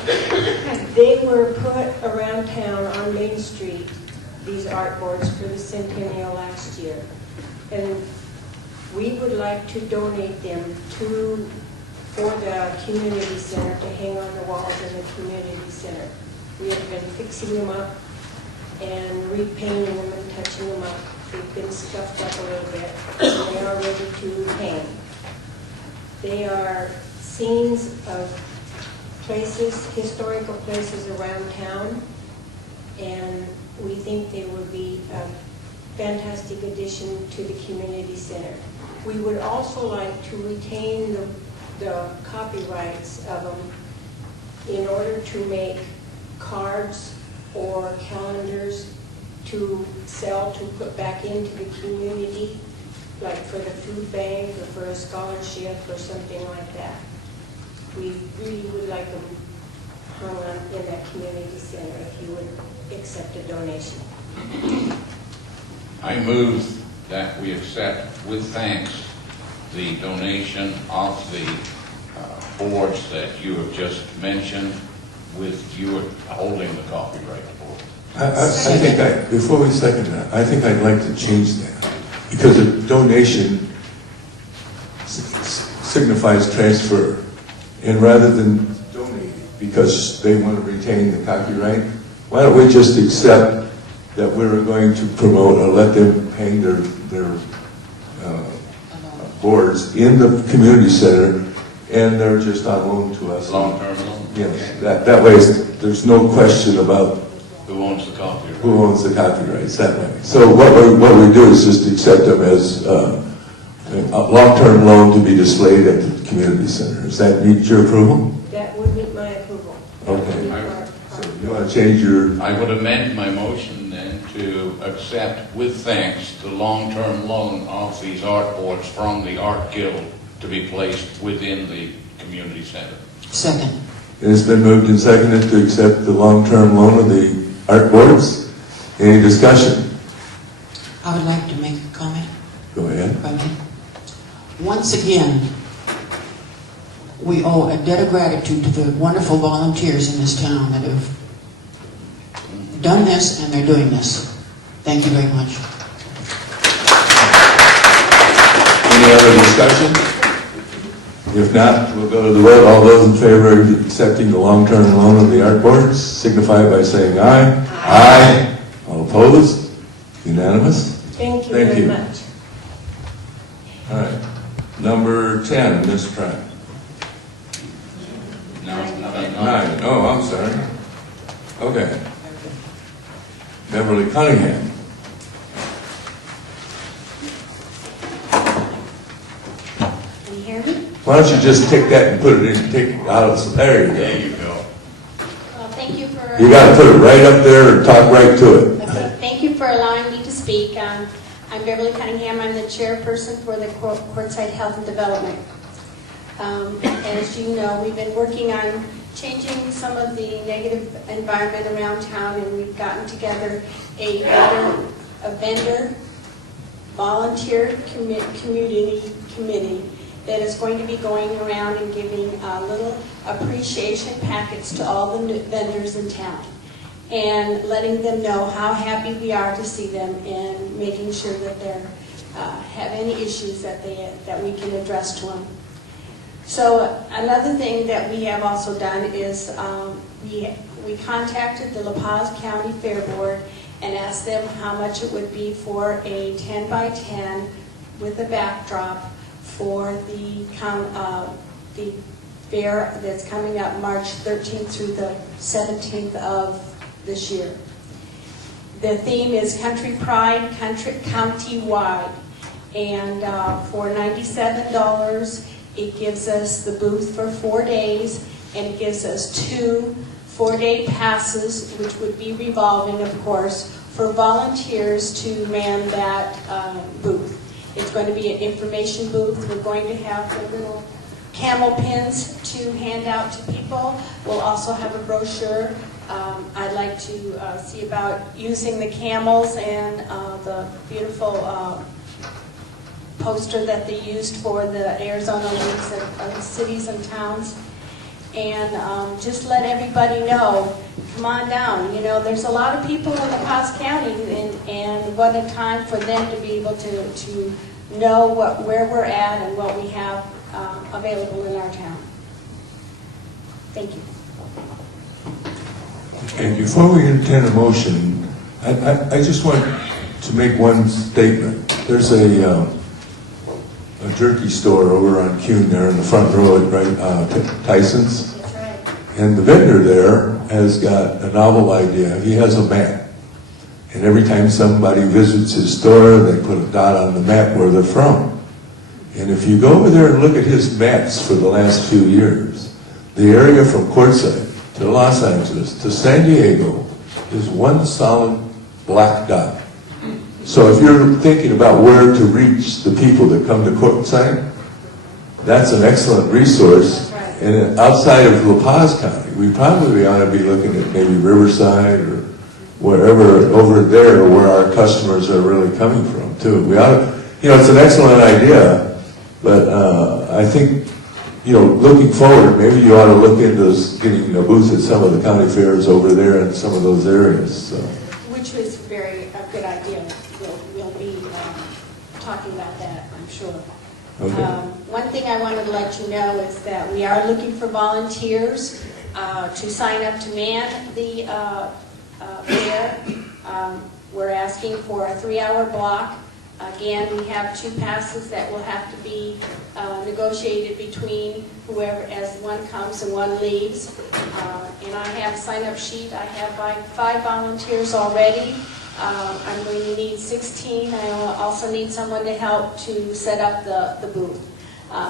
They were put around town on Main Street, these art boards for the centennial last year. And we would like to donate them for the community center to hang on the walls in the community center. We have been fixing them up and repainting them and touching them up. They've been scuffed up a little bit, and they are ready to hang. They are scenes of places, historical places around town, and we think they will be a fantastic addition to the community center. We would also like to retain the copyrights of them in order to make cards or calendars to sell, to put back into the community, like for the food bank or for a scholarship or something like that. We really would like them hung on in that community center if you would accept a donation. I move that we accept with thanks the donation of the boards that you have just mentioned, with you holding the copyright board. Before we second that, I think I'd like to change that, because a donation signifies transfer, and rather than donate because they want to retain the copyright, why don't we just accept that we're going to promote or let them hang their boards in the community center, and they're just on loan to us. Long-term loan? Yes, that way there's no question about Who owns the copyright? who owns the copyrights that way. So what we do is just accept them as a long-term loan to be displayed at the community center. Does that meet your approval? That would meet my approval. Okay. So you want to change your... I would amend my motion then to accept with thanks the long-term loan of these art boards from the Art Guild to be placed within the community center. Second. It's been moved and seconded to accept the long-term loan of the art boards. Any discussion? I would like to make a comment, Go ahead. if I may. Once again, we owe a debt of gratitude to the wonderful volunteers in this town that have done this, and they're doing this. Thank you very much. Any other discussion? If not, we'll go to the vote. All those in favor of accepting the long-term loan of the art boards signify by saying aye. Aye. All opposed? Unanimous? Thank you Thank very you. much. All right. Number 10, Ms. Pratt. No, 9. Oh, I'm sorry. Okay. Beverly Cunningham. Can you hear me? Why don't you just take that and put it in, take it out of, there you There go. you go. Well, thank you for... You got to put it right up there and talk right to it. Okay, thank you for allowing me to speak. I'm Beverly Cunningham. I'm the chairperson for the Courtside Health and Development. As you know, we've been working on changing some of the negative environment around town, and we've gotten together a vendor volunteer community committee that is going to be going around and giving little appreciation packets to all the vendors in town, and letting them know how happy we are to see them, and making sure that they have any issues that we can address to them. So another thing that we have also done is we contacted the La Paz County Fair Board and asked them how much it would be for a 10 by 10 with a backdrop for the fair that's coming up March 13th through the 17th of this year. The theme is Country Pride, county-wide, and for $97, it gives us the booth for 4 days, and it gives us 2 4-day passes, which would be revolving, of course, for volunteers to man that booth. It's going to be an information booth. We're going to have the little camel pins to hand out to people. We'll also have a brochure. I'd like to see about using the camels and the beautiful poster that they used for the Arizona Leagues of Cities and Towns. And just let everybody know, come on down. You know, there's a lot of people in La Paz County, and what a time for them to be able to know where we're at and what we have available in our town. Thank you. And before we entertain a motion, I just want to make one statement. There's a jerky store over on Kuhn there in the front row at Tyson's. That's right. And the vendor there has got a novel idea. He has a map. And every time somebody visits his store, they put a dot on the map where they're from. And if you go over there and look at his maps for the last few years, the area from Quartzsite to Los Angeles to San Diego is one solid black dot. So if you're thinking about where to reach the people that come to Quartzsite, that's an excellent resource. And outside of La Paz County, we probably ought to be looking at maybe Riverside or wherever over there where our customers are really coming from too. We ought to, you know, it's an excellent idea, but I think, you know, looking forward, maybe you ought to look into getting a booth at some of the county fairs over there in some of those areas. So. Which was a good idea. We'll be talking about that, I'm sure. Okay. One thing I wanted to let you know is that we are looking for volunteers to sign up to man the fair. We're asking for a 3-hour block. Again, we have 2 passes that will have to be negotiated between whoever, as one comes and one leaves. And I have a sign-up sheet. I have like 5 volunteers already. I'm going to need 16. I also need someone to help to set up the booth.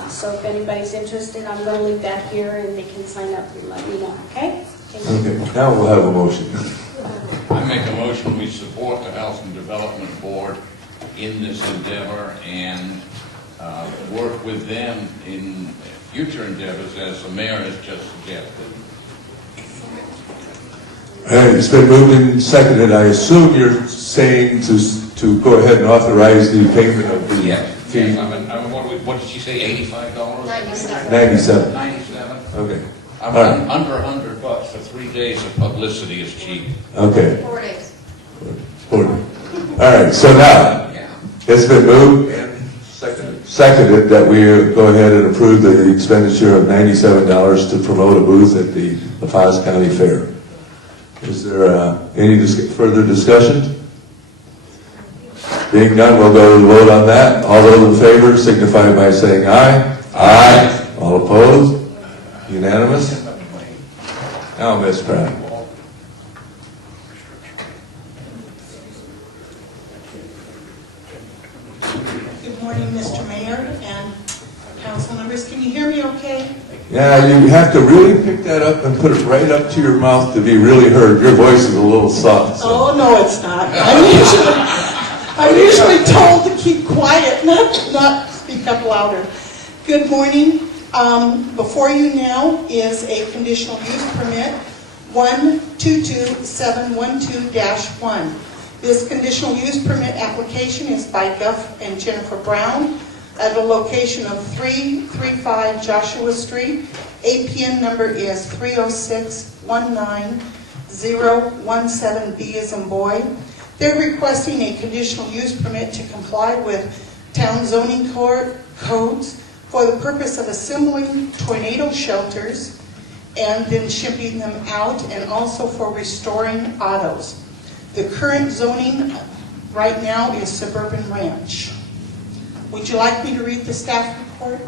So if anybody's interested, I'm going to leave that here and they can sign up and let me know, okay? Thank you. Okay, now we'll have a motion. I make a motion, we support the Health and Development Board in this endeavor and work with them in future endeavors as the mayor has just suggested. All right, it's been moved and seconded. I assume you're saying to go ahead and authorize the payment of the fee? What did she say, $85? 97. 97. Okay. I'm All right. under $100 for 3 days of publicity is cheap. Okay. 4 days. 40. All right, so now, it's been moved and seconded that we go ahead and approve the expenditure of $97 to promote a booth at the La Paz County Fair. Is there any further discussion? Being none, we'll go to the vote on that. All those in favor signify by saying aye. Aye. All opposed? Unanimous? Now, Ms. Pratt. Good morning, Mr. Mayor and council members. Can you hear me okay? Yeah, you have to really pick that up and put it right up to your mouth to be really heard. Your voice is a little soft. So. Oh, no, it's not. I'm usually told to keep quiet, not speak up louder. Good morning. Before you now is a conditional use permit, 122712-1. This conditional use permit application is by Guff and Jennifer Brown at a location of 335 Joshua Street. APN number is 306-19017B as in boy. They're requesting a conditional use permit to comply with town zoning codes for the purpose of assembling tornado shelters and then shipping them out, and also for restoring autos. The current zoning right now is suburban ranch. Would you like me to read the staff report?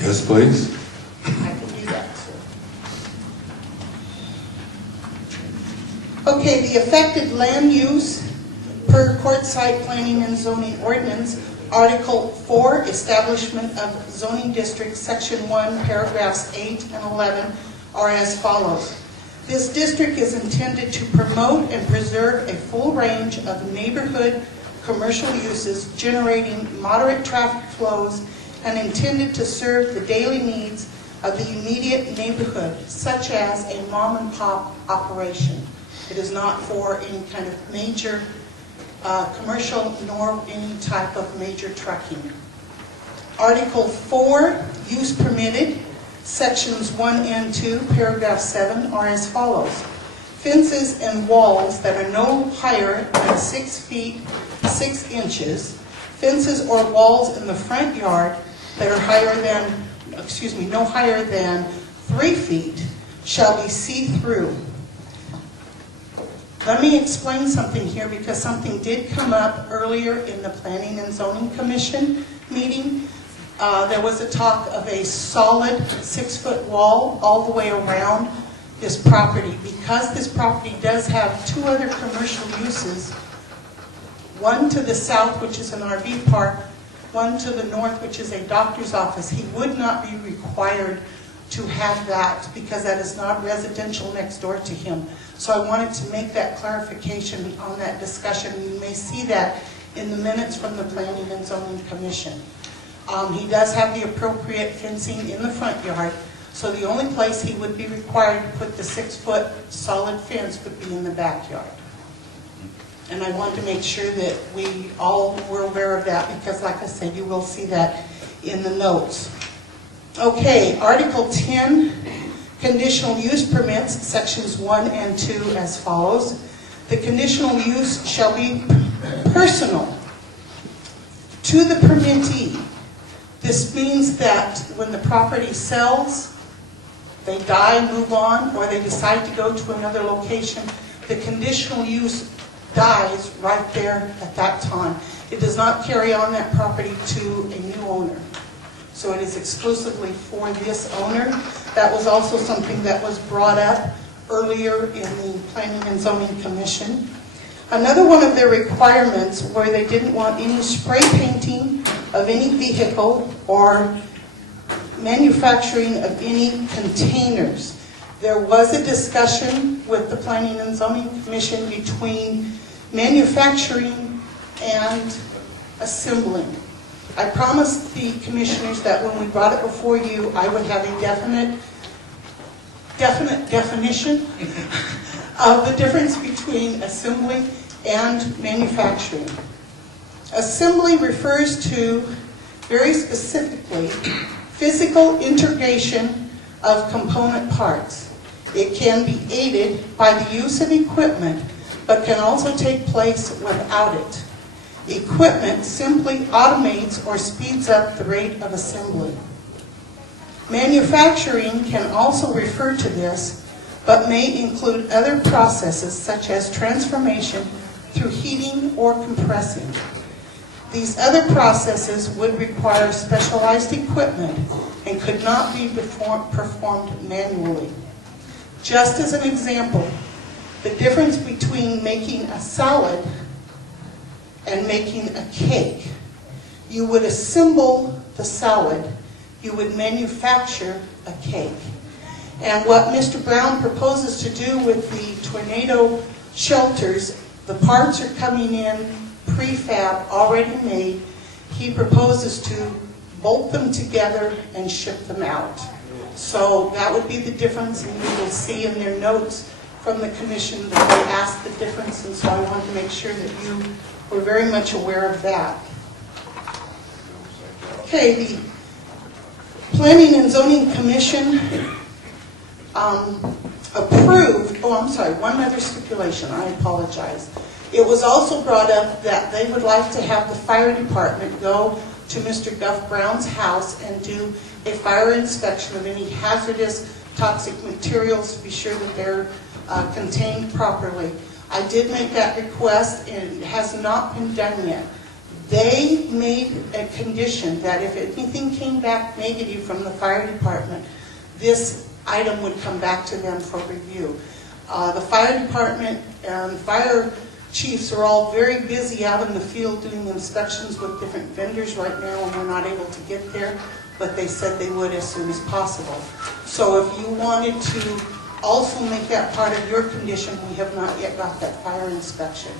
Yes, please. I can do that, sir. Okay, the affected land use per Quartzsite Planning and Zoning Ordinance, Article 4, Establishment of Zoning District, Section 1, Paragraphs 8 and 11, are as follows. This district is intended to promote and preserve a full range of neighborhood commercial uses generating moderate traffic flows and intended to serve the daily needs of the immediate neighborhood, such as a mom and pop operation. It is not for any kind of major commercial nor any type of major trucking. Article 4, use permitted, sections 1 and 2, paragraph 7 are as follows. Fences and walls that are no higher than 6 feet 6 inches, fences or walls in the front yard that are no higher than 3 feet shall be see-through. Let me explain something here because something did come up earlier in the Planning and Zoning Commission meeting. There was a talk of a solid 6-foot wall all the way around this property. Because this property does have 2 other commercial uses, one to the south, which is an RV park, one to the north, which is a doctor's office, he would not be required to have that because that is not residential next door to him. So I wanted to make that clarification on that discussion. You may see that in the minutes from the Planning and Zoning Commission. He does have the appropriate fencing in the front yard, so the only place he would be required to put the 6-foot solid fence would be in the backyard. And I wanted to make sure that we all were aware of that because, like I said, you will see that in the notes. Okay, Article 10, conditional use permits, sections 1 and 2 as follows. The conditional use shall be personal to the permittee. This means that when the property sells, they die, move on, or they decide to go to another location, the conditional use dies right there at that time. It does not carry on that property to a new owner. So it is exclusively for this owner. That was also something that was brought up earlier in the Planning and Zoning Commission. Another one of their requirements where they didn't want any spray painting of any vehicle or manufacturing of any containers. There was a discussion with the Planning and Zoning Commission between manufacturing and assembling. I promised the commissioners that when we brought it before you, I would have a definite definition of the difference between assembly and manufacturing. Assembly refers to, very specifically, physical integration of component parts. It can be aided by the use of equipment, but can also take place without it. Equipment simply automates or speeds up the rate of assembly. Manufacturing can also refer to this, but may include other processes such as transformation through heating or compressing. These other processes would require specialized equipment and could not be performed manually. Just as an example, the difference between making a salad and making a cake. You would assemble the salad, you would manufacture a cake. And what Mr. Brown proposes to do with the tornado shelters, the parts are coming in prefab, already made. He proposes to bolt them together and ship them out. So that would be the difference, and you will see in their notes from the commission that they asked the difference, and so I wanted to make sure that you were very much aware of that. Okay, the Planning and Zoning Commission approved, one other stipulation, I apologize. It was also brought up that they would like to have the fire department go to Mr. Guff Brown's house and do a fire inspection of any hazardous toxic materials to be sure that they're contained properly. I did make that request and it has not been done yet. They made a condition that if anything came back negative from the fire department, this item would come back to them for review. The fire department and fire chiefs are all very busy out in the field doing inspections with different vendors right now, and we're not able to get there, but they said they would as soon as possible. So if you wanted to also make that part of your condition, we have not yet got that fire inspection.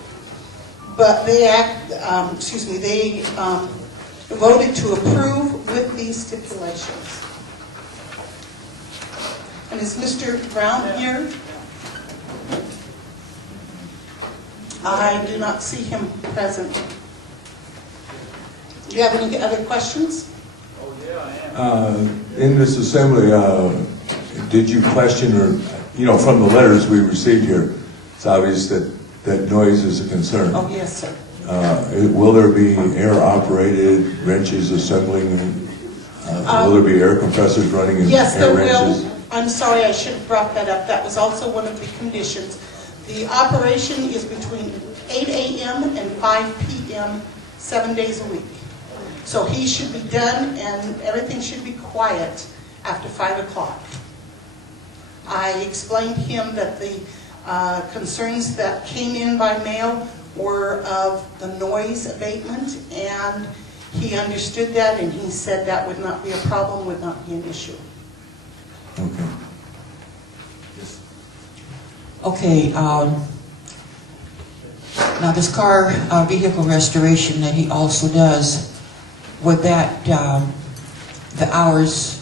But they voted to approve with these stipulations. And is Mr. Brown here? I do not see him present. Do you have any other questions? In this assembly, did you question or, from the letters we received here, it's obvious that noise is a concern. Oh, yes, sir. Will there be air-operated wrenches assembling? Will there be air compressors running and Yes, there air wrenches? will. I'm sorry, I should have brought that up. That was also one of the conditions. The operation is between 8 a.m. and 5 p.m., 7 days a week. So he should be done and everything should be quiet after 5 o'clock. I explained to him that the concerns that came in by mail were of the noise abatement, and he understood that, and he said that would not be a problem, would not be an issue. Okay. Okay, now this vehicle restoration that he also does, would that, the hours,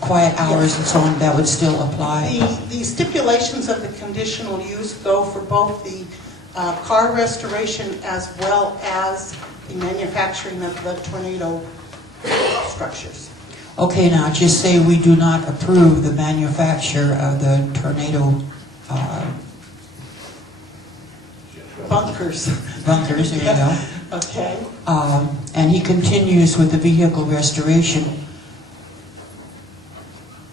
quiet hours and so on, that would still apply? The stipulations of the conditional use go for both the car restoration as well as the manufacturing of the tornado structures. Okay, now just say we do not approve the manufacture of the tornado Bunkers. bunkers, there you go. Okay. And he continues with the vehicle restoration.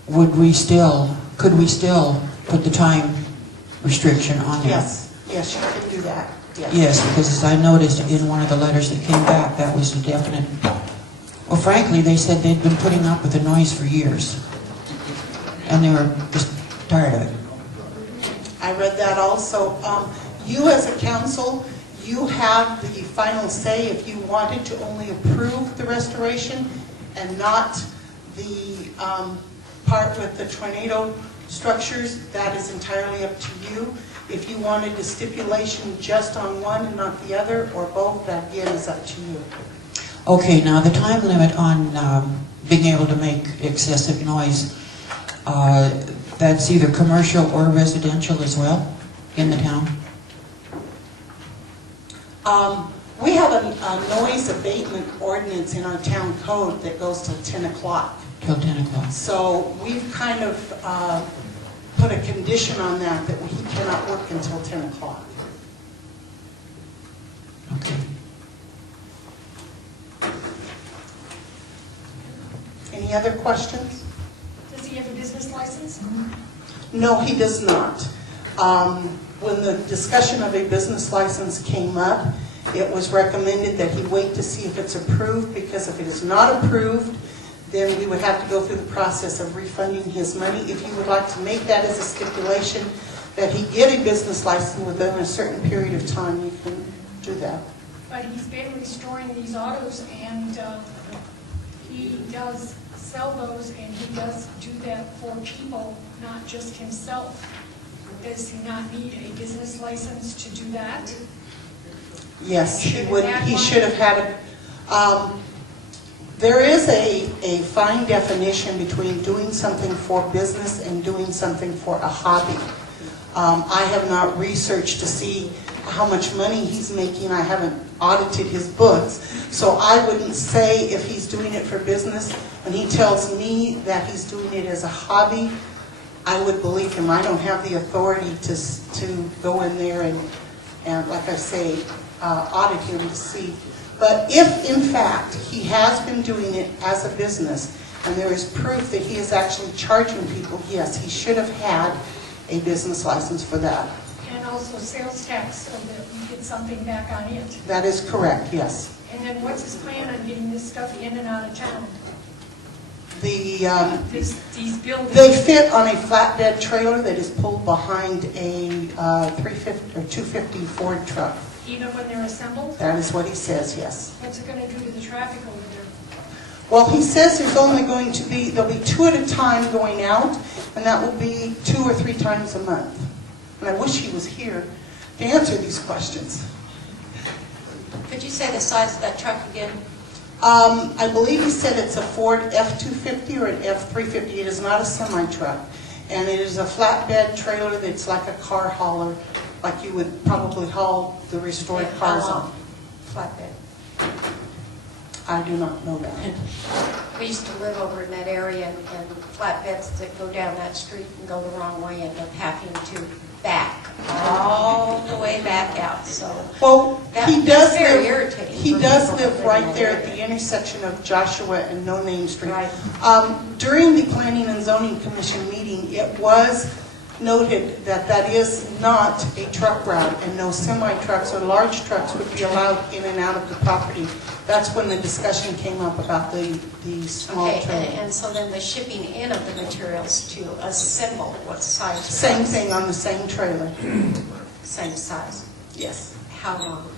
Could we still put the time restriction on there? Yes, yes, you can do that. Yes. Yes, because as I noticed in one of the letters that came back, that was a definite. Well, frankly, they said they'd been putting up with the noise for years, and they were just tired of it. I read that also. You as a council, you have the final say if you wanted to only approve the restoration and not the part with the tornado structures. That is entirely up to you. If you wanted the stipulation just on one and not the other, or both, that again is up to you. Okay, now the time limit on being able to make excessive noise, that's either commercial or residential as well in the town? We have a noise abatement ordinance in our town code that goes till 10 o'clock. Till 10 o'clock. So we've kind of put a condition on that he cannot work until 10 o'clock. Okay. Any other questions? Does he have a business license? No, he does not. When the discussion of a business license came up, it was recommended that he wait to see if it's approved, because if it is not approved, then we would have to go through the process of refunding his money. If you would like to make that as a stipulation, that he get a business license within a certain period of time, you can do that. But he's been restoring these autos, and he does sell those, and he does do that for people, not just himself. Does he not need a business license to do that? Yes, he would. He should have had it. There is a fine definition between doing something for business and doing something for a hobby. I have not researched to see how much money he's making. I haven't audited his books. So I wouldn't say if he's doing it for business. When he tells me that he's doing it as a hobby, I would believe him. I don't have the authority to go in there and like I say, audit him to see. But if, in fact, he has been doing it as a business, and there is proof that he is actually charging people, yes, he should have had a business license for that. And also sales tax, so that we get something back on it. That is correct, yes. And then what's his plan on getting this stuff in and out of town? These buildings. They fit on a flatbed trailer that is pulled behind a 350 or 250 Ford truck. Even when they're assembled? That is what he says, yes. What's it going to do to the traffic over there? Well, he says there's only going to be, there'll be 2 at a time going out, and that will be 2 or 3 times a month. And I wish he was here to answer these questions. Could you say the size of that truck again? I believe he said it's a Ford F-250 or an F-350. It is not a semi-truck. And it is a flatbed trailer that's like a car hauler, like you would probably haul the restored cars on. Flatbed. I do not know that. We used to live over in that area, and flatbeds that go down that street and go the wrong way end up having to back all the way back out, so. Well, he That's does very live, irritating he for does people live that live in right that there at area. the intersection of Joshua and No Name Street. Right. During the Planning and Zoning Commission meeting, it was noted that that is not a truck route, and no semi-trucks or large trucks would be allowed in and out of the property. That's when the discussion came up about the small Okay, trailer. and so then the shipping in of the materials to assemble, what size? Same trucks? thing on the same trailer. Same size. Yes. How long?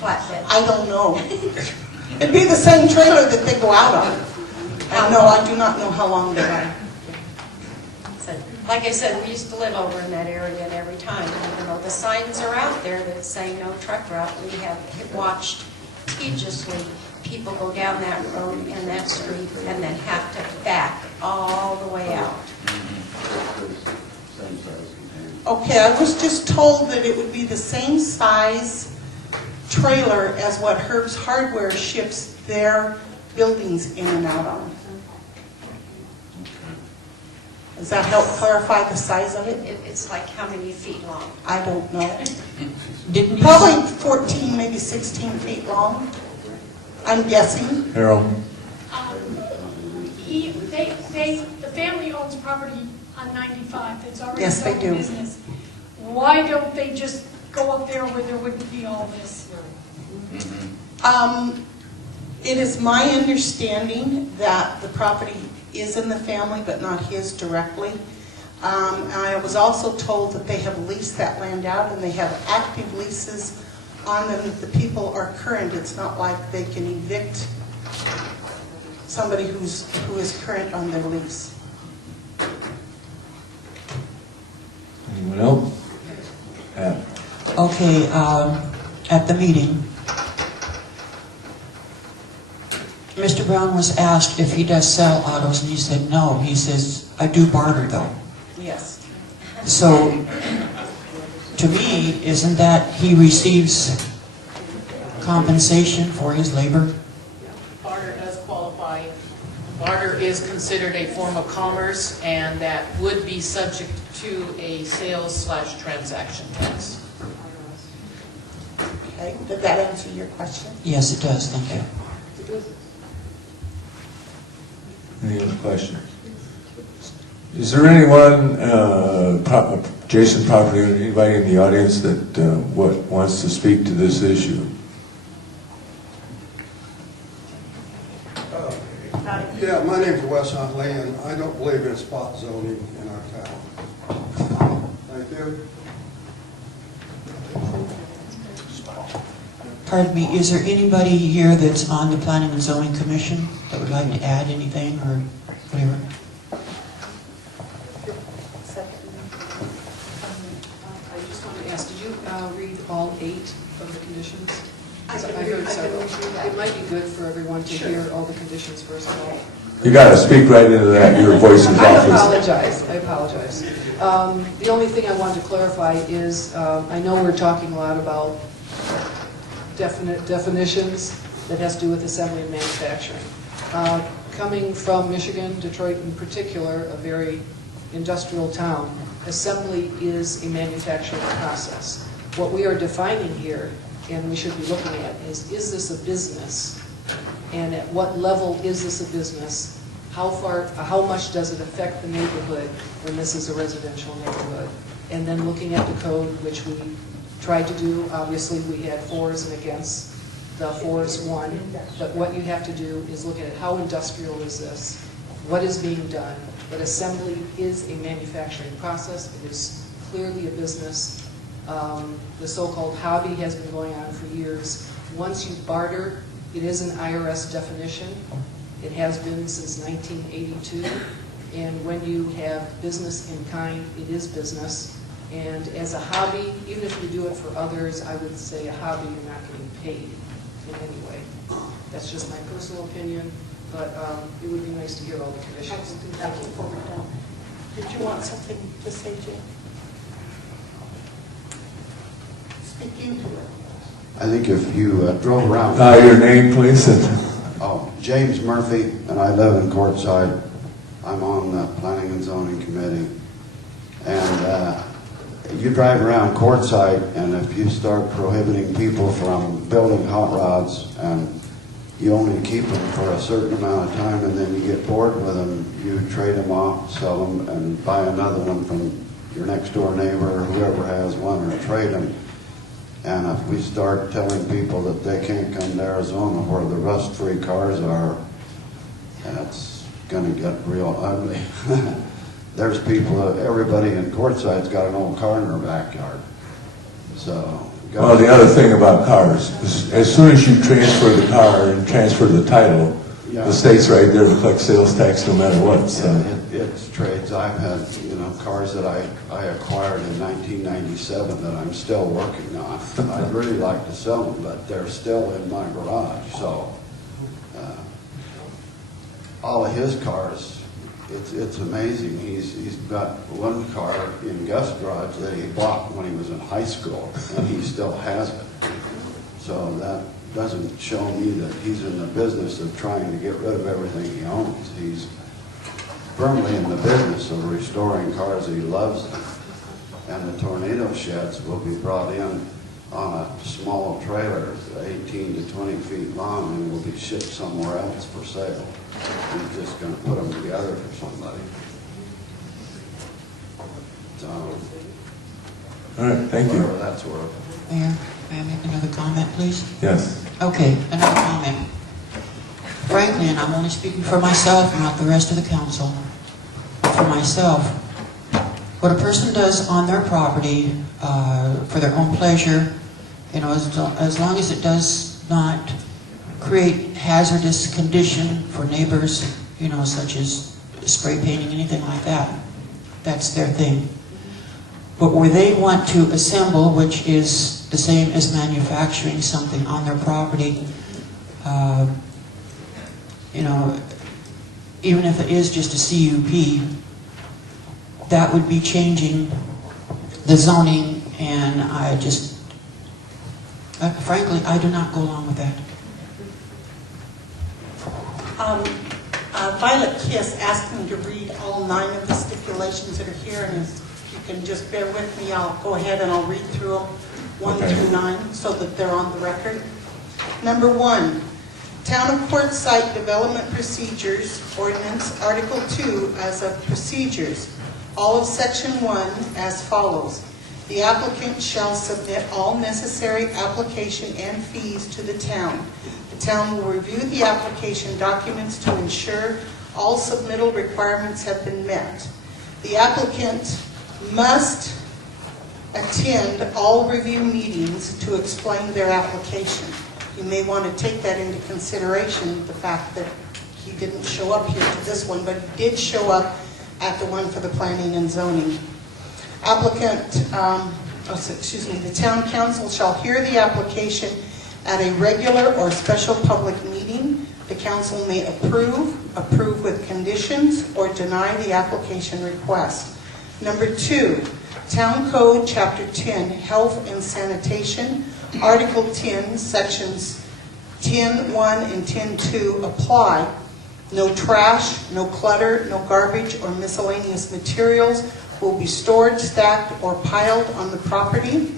Flatbed? I don't know. It'd be the same trailer that they go out on. And no, I do not know how long they are. So, like I said, we used to live over in that area, and every time, even though the signs are out there that say no truck route, we have watched religiously people go down that road and that street and then have to back all the way out. Okay, I was just told that it would be the same size trailer as what Herb's Hardware ships their buildings in and out on. Does that help clarify the size of it? It's like how many feet long? I don't know. Didn't you Probably 14, maybe 16 feet long, I'm guessing. Harold? The family owns property on 95 that's already Yes, they sold do. business. Why don't they just go up there where there wouldn't be all this? It is my understanding that the property is in the family, but not his directly. I was also told that they have leased that land out, and they have active leases on them that the people are current. It's not like they can evict somebody who is current on their lease. Anyone else? Yeah. Okay, at the meeting, Mr. Brown was asked if he does sell autos, and he said no. He says, I do barter though. Yes. So, to me, isn't that he receives compensation for his labor? Barter does qualify. Barter is considered a form of commerce, and that would be subject to a sales/transaction tax. Okay, did that answer your question? Yes, it does, thank you. Any other questions? Is there anyone, Jason property, anybody in the audience that wants to speak to this issue? Yeah, my name's Wes Huntley, and I don't believe in spot zoning in our town. Thank you. Pardon me, is there anybody here that's on the Planning and Zoning Commission that would like to add anything or whatever? I just want to ask, did you read all 8 of the conditions? 'Cause I heard several. It might be good for everyone to hear all the conditions first of all. You got to speak right into that. Your voice is I off. apologize, I apologize. The only thing I wanted to clarify is, I know we're talking a lot about definite definitions that has to do with assembly and manufacturing. Coming from Michigan, Detroit in particular, a very industrial town, assembly is a manufacturing process. What we are defining here, and we should be looking at, is this a business? And at what level is this a business? How much does it affect the neighborhood when this is a residential neighborhood? And then looking at the code, which we tried to do. Obviously, we had fors and against. The fors won. But what you have to do is look at how industrial is this? What is being done? But assembly is a manufacturing process. It is clearly a business. The so-called hobby has been going on for years. Once you barter, it is an IRS definition. It has been since 1982. And when you have business in kind, it is business. And as a hobby, even if you do it for others, I would say a hobby, you're not getting paid in any way. That's just my personal opinion, but it would be nice to hear all the conditions. Thank you. Did you want something to say, Jim? Speak into it. I think if you drove around... Your name, please. Oh, James Murphy, and I live in Quartzsite. I'm on the Planning and Zoning Committee. And you drive around Quartzsite, and if you start prohibiting people from building hot rods, and you only keep them for a certain amount of time, and then you get bored with them, you trade them off, sell them, and buy another one from your next door neighbor or whoever has one, or trade them. And if we start telling people that they can't come to Arizona where the rust-free cars are, that's going to get real ugly. There's people, everybody in Quartzsite's got an old car in their backyard. So. Well, the other thing about cars, as soon as you transfer the car and transfer the title, the state's right there to collect sales tax no matter what. So. Yeah, it's trades. I've had, cars that I acquired in 1997 that I'm still working on. I'd really like to sell them, but they're still in my garage. So all of his cars, it's amazing. He's got one car in Gus' garage that he bought when he was in high school, and he still has it. So that doesn't show me that he's in the business of trying to get rid of everything he owns. He's firmly in the business of restoring cars he loves them. And the tornado sheds will be brought in on a small trailer, 18 to 20 feet long, and will be shipped somewhere else for sale. He's just going to put them together for somebody. So, all right, thank you. That's worth. Mayor, may I make another comment, please? Yes. Okay, another comment. Frankly, and I'm only speaking for myself, not the rest of the council, for myself, what a person does on their property for their own pleasure, as long as it does not create hazardous condition for neighbors, such as spray painting, anything like that, that's their thing. But where they want to assemble, which is the same as manufacturing something on their property, even if it is just a CUP, that would be changing the zoning, and frankly, I do not go along with that. Violet Kiss asked me to read all 9 of the stipulations that are here, and if you can just bear with me, I'll go ahead and I'll read through them 1 through 9 so that they're on the record. Number 1, Town of Quartzsite Development Procedures Ordinance, Article 2, as of procedures. All of Section 1 as follows. The applicant shall submit all necessary application and fees to the town. The town will review the application documents to ensure all submittal requirements have been met. The applicant must attend all review meetings to explain their application. You may want to take that into consideration, the fact that he didn't show up here to this one, but he did show up at the one for the planning and zoning. The town council shall hear the application at a regular or special public meeting. The council may approve with conditions, or deny the application request. Number 2, Town Code, Chapter 10, Health and Sanitation, Article 10, Sections 10.1 and 10.2 apply. No trash, no clutter, no garbage or miscellaneous materials will be stored, stacked, or piled on the property.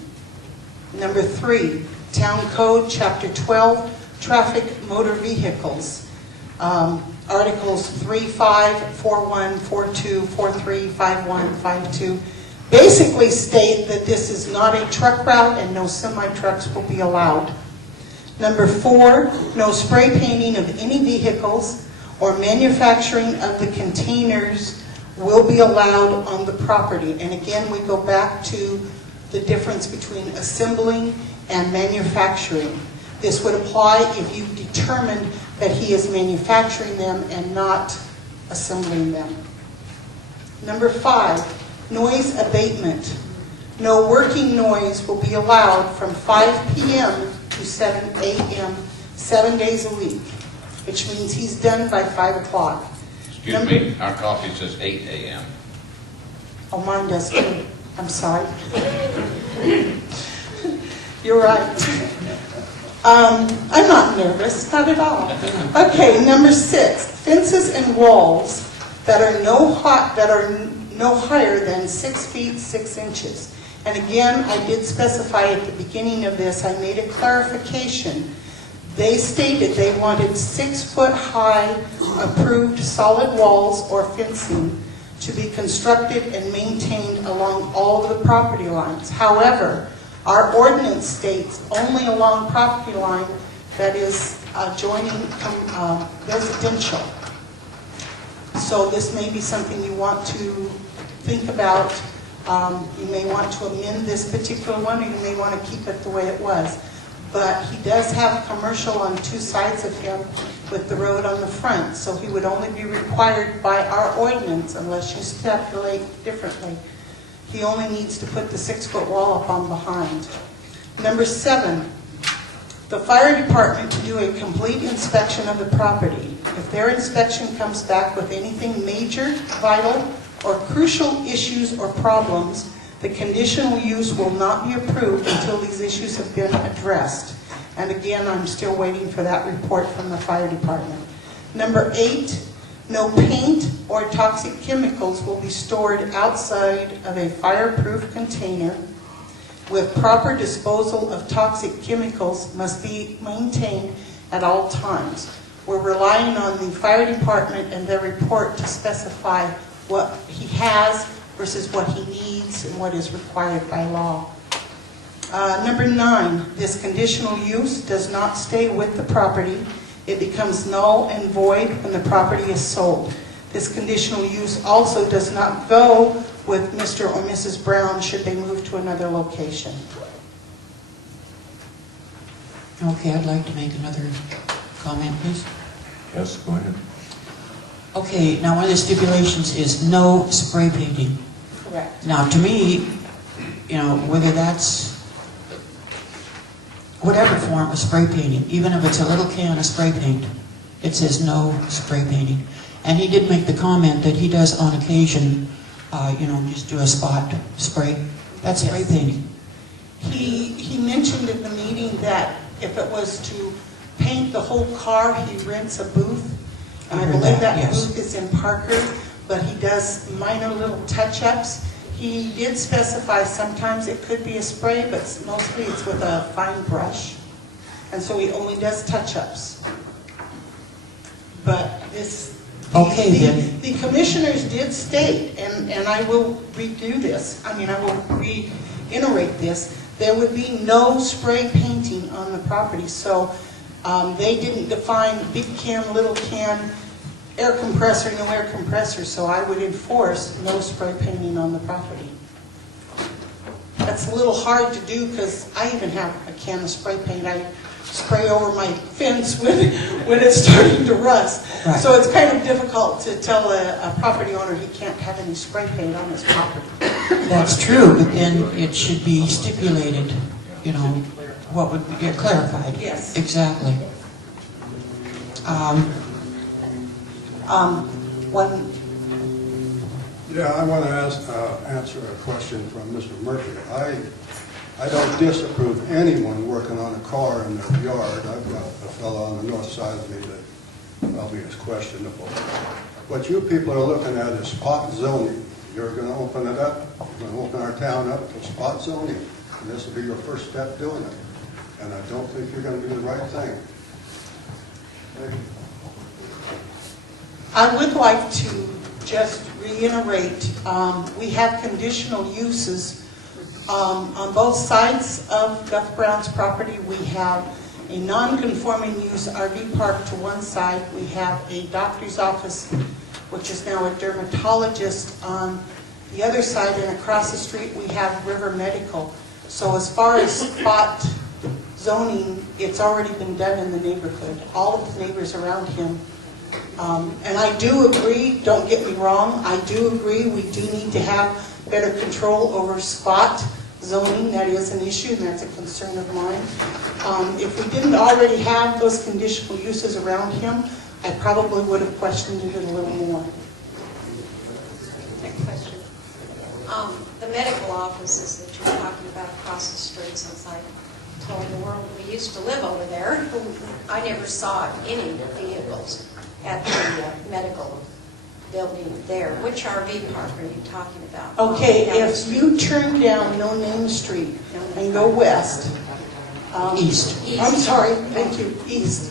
Number 3, Town Code, Chapter 12, Traffic Motor Vehicles. Articles 3, 5, 4.1, 4.2, 4.3, 5.1, 5.2 basically state that this is not a truck route and no semi-trucks will be allowed. Number 4, no spray painting of any vehicles or manufacturing of the containers will be allowed on the property. And again, we go back to the difference between assembling and manufacturing. This would apply if you determined that he is manufacturing them and not assembling them. Number 5, noise abatement. No working noise will be allowed from 5 p.m. to 7 a.m. 7 days a week, which means he's done by 5 o'clock. Excuse me, our copy says 8 a.m. Oh, mine does too. I'm sorry. You're right. I'm not nervous, not at all. Okay, number 6, fences and walls that are no higher than 6 feet 6 inches. And again, I did specify at the beginning of this, I made a clarification. They stated they wanted 6-foot high approved solid walls or fencing to be constructed and maintained along all of the property lines. However, our ordinance states only along property line that is adjoining residential. So this may be something you want to think about. You may want to amend this particular one, or you may want to keep it the way it was. But he does have commercial on 2 sides of him with the road on the front, so he would only be required by our ordinance, unless you stipulate differently. He only needs to put the 6-foot wall up on behind. Number 7, the fire department to do a complete inspection of the property. If their inspection comes back with anything major, vital, or crucial issues or problems, the conditional use will not be approved until these issues have been addressed. And again, I'm still waiting for that report from the fire department. Number 8, no paint or toxic chemicals will be stored outside of a fireproof container. With proper disposal of toxic chemicals must be maintained at all times. We're relying on the fire department and their report to specify what he has versus what he needs and what is required by law. Number 9, this conditional use does not stay with the property. It becomes null and void when the property is sold. This conditional use also does not go with Mr. or Mrs. Brown should they move to another location. Okay, I'd like to make another comment, please. Yes, go ahead. Okay, now one of the stipulations is no spray painting. Correct. Now, to me, you know, whether that's whatever form of spray painting, even if it's a little can of spray paint, it says no spray painting. And he did make the comment that he does on occasion, just do a spot spray. That's spray painting. He mentioned in the meeting that if it was to paint the whole car, he rents a booth. And I believe that yes. booth is in Parker, but he does minor little touch-ups. He did specify sometimes it could be a spray, but mostly it's with a fine brush. And so he only does touch-ups. But this... Okay, then. The commissioners did state, and I will redo this, I will reiterate this, there would be no spray painting on the property. So they didn't define big can, little can, air compressor, no air compressor, so I would enforce no spray painting on the property. That's a little hard to do because I even have a can of spray paint. I spray over my fence when it's starting to rust. Right. So it's kind of difficult to tell a property owner he can't have any spray paint on his property. That's true, but then it should be stipulated, what would be clarified. Yes. Exactly. Yeah, I want to answer a question from Mr. Murphy. I don't disapprove anyone working on a car in their yard. I've got a fellow on the north side of me that probably is questionable. What you people are looking at is spot zoning. You're going to open it up. You're going to open our town up to spot zoning. And this will be your first step doing it. And I don't think you're going to do the right thing. Thank you. I would like to just reiterate, we have conditional uses on both sides of Duff Brown's property. We have a non-conforming use RV park to one side. We have a doctor's office, which is now a dermatologist on the other side, and across the street we have River Medical. So as far as spot zoning, it's already been done in the neighborhood. All of the neighbors around him. And I do agree, don't get me wrong, I do agree we do need to have better control over spot zoning. That is an issue, and that's a concern of mine. If we didn't already have those conditional uses around him, I probably would have questioned it a little more. Next question. The medical offices that you're talking about across the street, outside told the world we used to live over there. I never saw any vehicles at the medical building there. Which RV park are you talking about? Okay, Down the if street. you turn down No Name Street and go west. East. I'm sorry, thank you, east.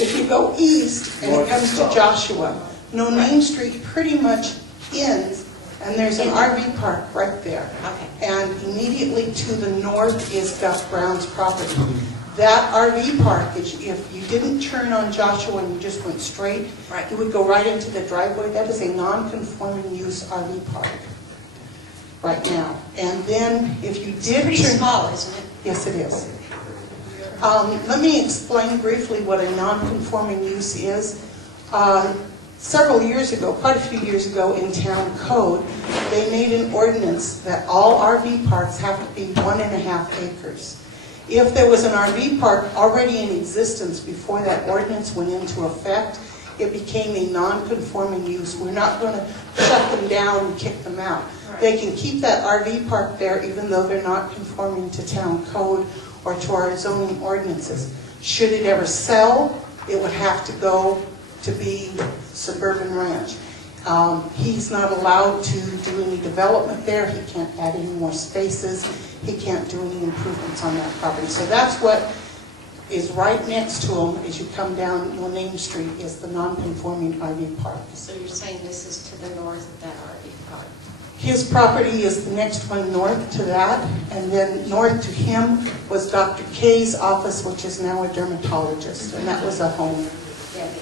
If you go east and it comes to Joshua, No Name Street pretty much ends, and there's an RV park right there. Okay. And immediately to the north is Gus Brown's property. That RV park, if you didn't turn on Joshua and you just went straight, Right. you would go right into the driveway. That is a non-conforming use RV park right now. And then if you did Pretty turn... small, isn't it? Yes, it is. Let me explain briefly what a non-conforming use is. Several years ago, quite a few years ago in town code, they made an ordinance that all RV parks have to be 1.5 acres. If there was an RV park already in existence before that ordinance went into effect, it became a non-conforming use. We're not going to shut them down and kick them out. They can keep that RV park there even though they're not conforming to town code or to our zoning ordinances. Should it ever sell, it would have to go to be suburban ranch. He's not allowed to do any development there. He can't add any more spaces. He can't do any improvements on that property. So that's what is right next to him as you come down No Name Street is the non-conforming RV park. So you're saying this is to the north of that RV park? His property is the next one north to that, and then north to him was Dr. K's office, which is now a dermatologist, and that was a home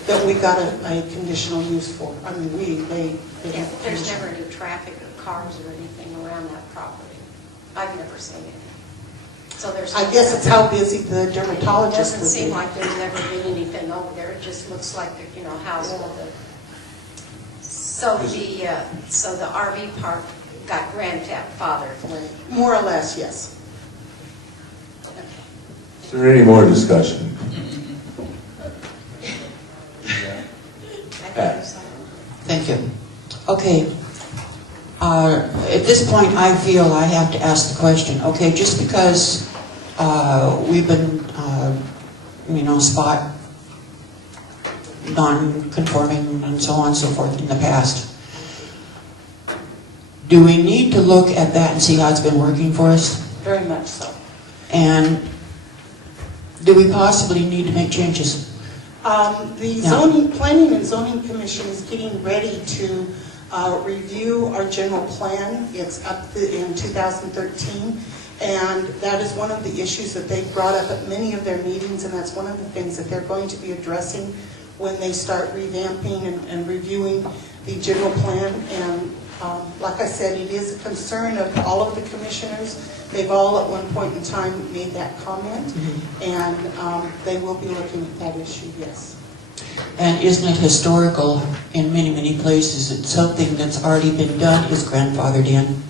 that we got a conditional use for. I mean, they Yeah, but there's never any traffic or cars or anything around that property. I've never seen it. So there's. I guess it's how busy the dermatologist It doesn't would seem be. like there's never been anything over there. It just looks like, house full of. So the RV park got grandfathered when. More or less, yes. Is there any more discussion? Thank you. Okay. At this point, I feel I have to ask the question. Okay, just because we've been, spot non-conforming and so on and so forth in the past, do we need to look at that and see how it's been working for us? Very much so. And do we possibly need to make changes? The zoning, planning and zoning commission is getting ready to review our general plan. It's up in 2013, and that is one of the issues that they brought up at many of their meetings, and that's one of the things that they're going to be addressing when they start revamping and reviewing the general plan. And like I said, it is a concern of all of the commissioners. They've all at one point in time made that comment, and they will be looking at that issue, yes. And isn't it historical in many, many places that something that's already been done is grandfathered in?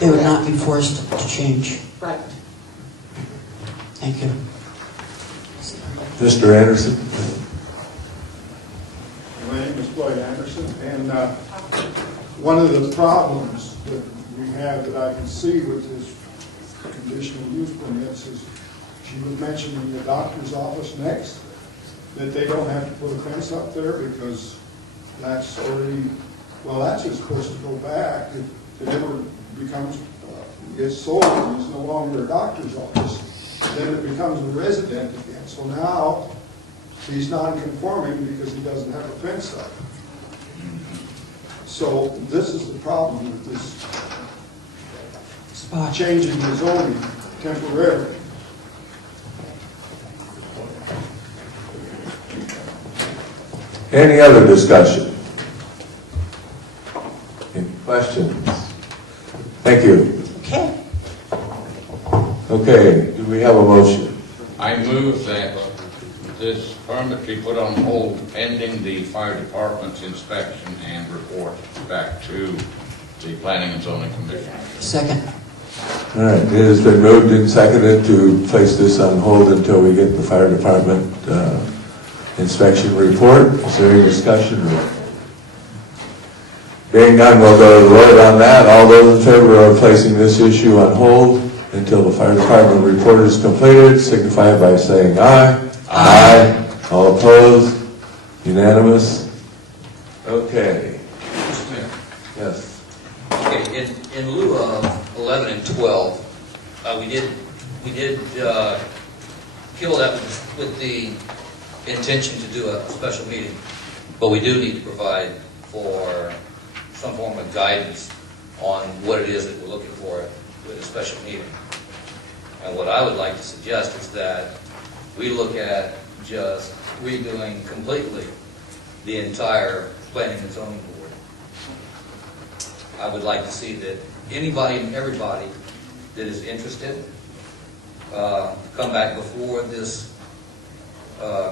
They would not be forced to change. Right. Thank you. Mr. Anderson? My name is Floyd Anderson, and one of the problems that we have that I can see with this conditional use permits is she was mentioning the doctor's office next, that they don't have to put a fence up there because that's already, well, that's just supposed to go back. If it ever becomes, gets sold and it's no longer a doctor's office, then it becomes a resident again. So now he's non-conforming because he doesn't have a fence up. So this is the problem with this changing the zoning temporarily. Any other discussion? Any questions? Thank you. Okay. Okay, do we have a motion? I move that this permit be put on hold pending the fire department's inspection and report back to the Planning and Zoning Commission. Second. All right, it has been moved and seconded to place this on hold until we get the fire department inspection report. Is there any discussion? Being none, we'll go to the vote on that. All those in favor of placing this issue on hold, until the fire department report is completed, signify by saying aye. Aye. All opposed? Unanimous? Okay. Mr. Mayor. Yes. Okay, in lieu of 11 and 12, we did kill that with the intention to do a special meeting, but we do need to provide for some form of guidance on what it is that we're looking for with a special meeting. And what I would like to suggest is that we look at just redoing completely the entire planning and zoning board. I would like to see that anybody and everybody that is interested come back before this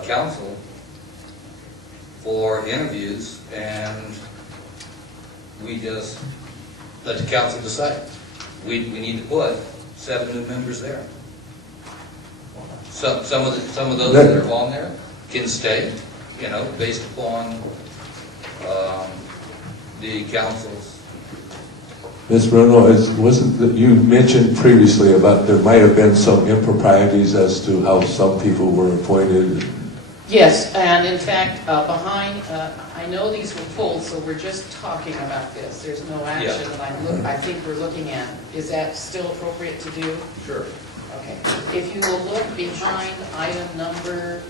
council for interviews, and we just let the council decide. We need to put 7 new members there. Some of those that are on there can stay, based upon the council's. Ms. Bruno, wasn't that you mentioned previously about there might have been some improprieties as to how some people were appointed? Yes, and in fact, I know these were pulled, so we're just talking about this. There's no action that I think we're looking at. Is that still appropriate to do? Sure. Okay. If you will look behind tab number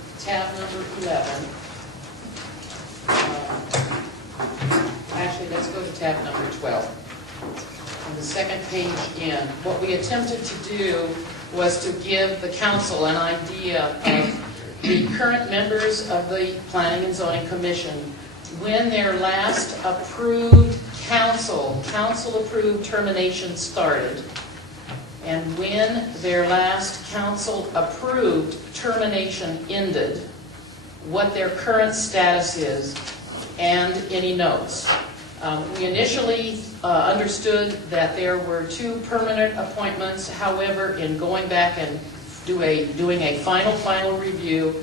11. Actually, let's go to tab number 12. On the second page in, what we attempted to do was to give the council an idea of the current members of the Planning and Zoning Commission when their last approved council-approved termination started, and when their last council-approved termination ended, what their current status is, and any notes. We initially understood that there were 2 permanent appointments. However, in going back and doing a final review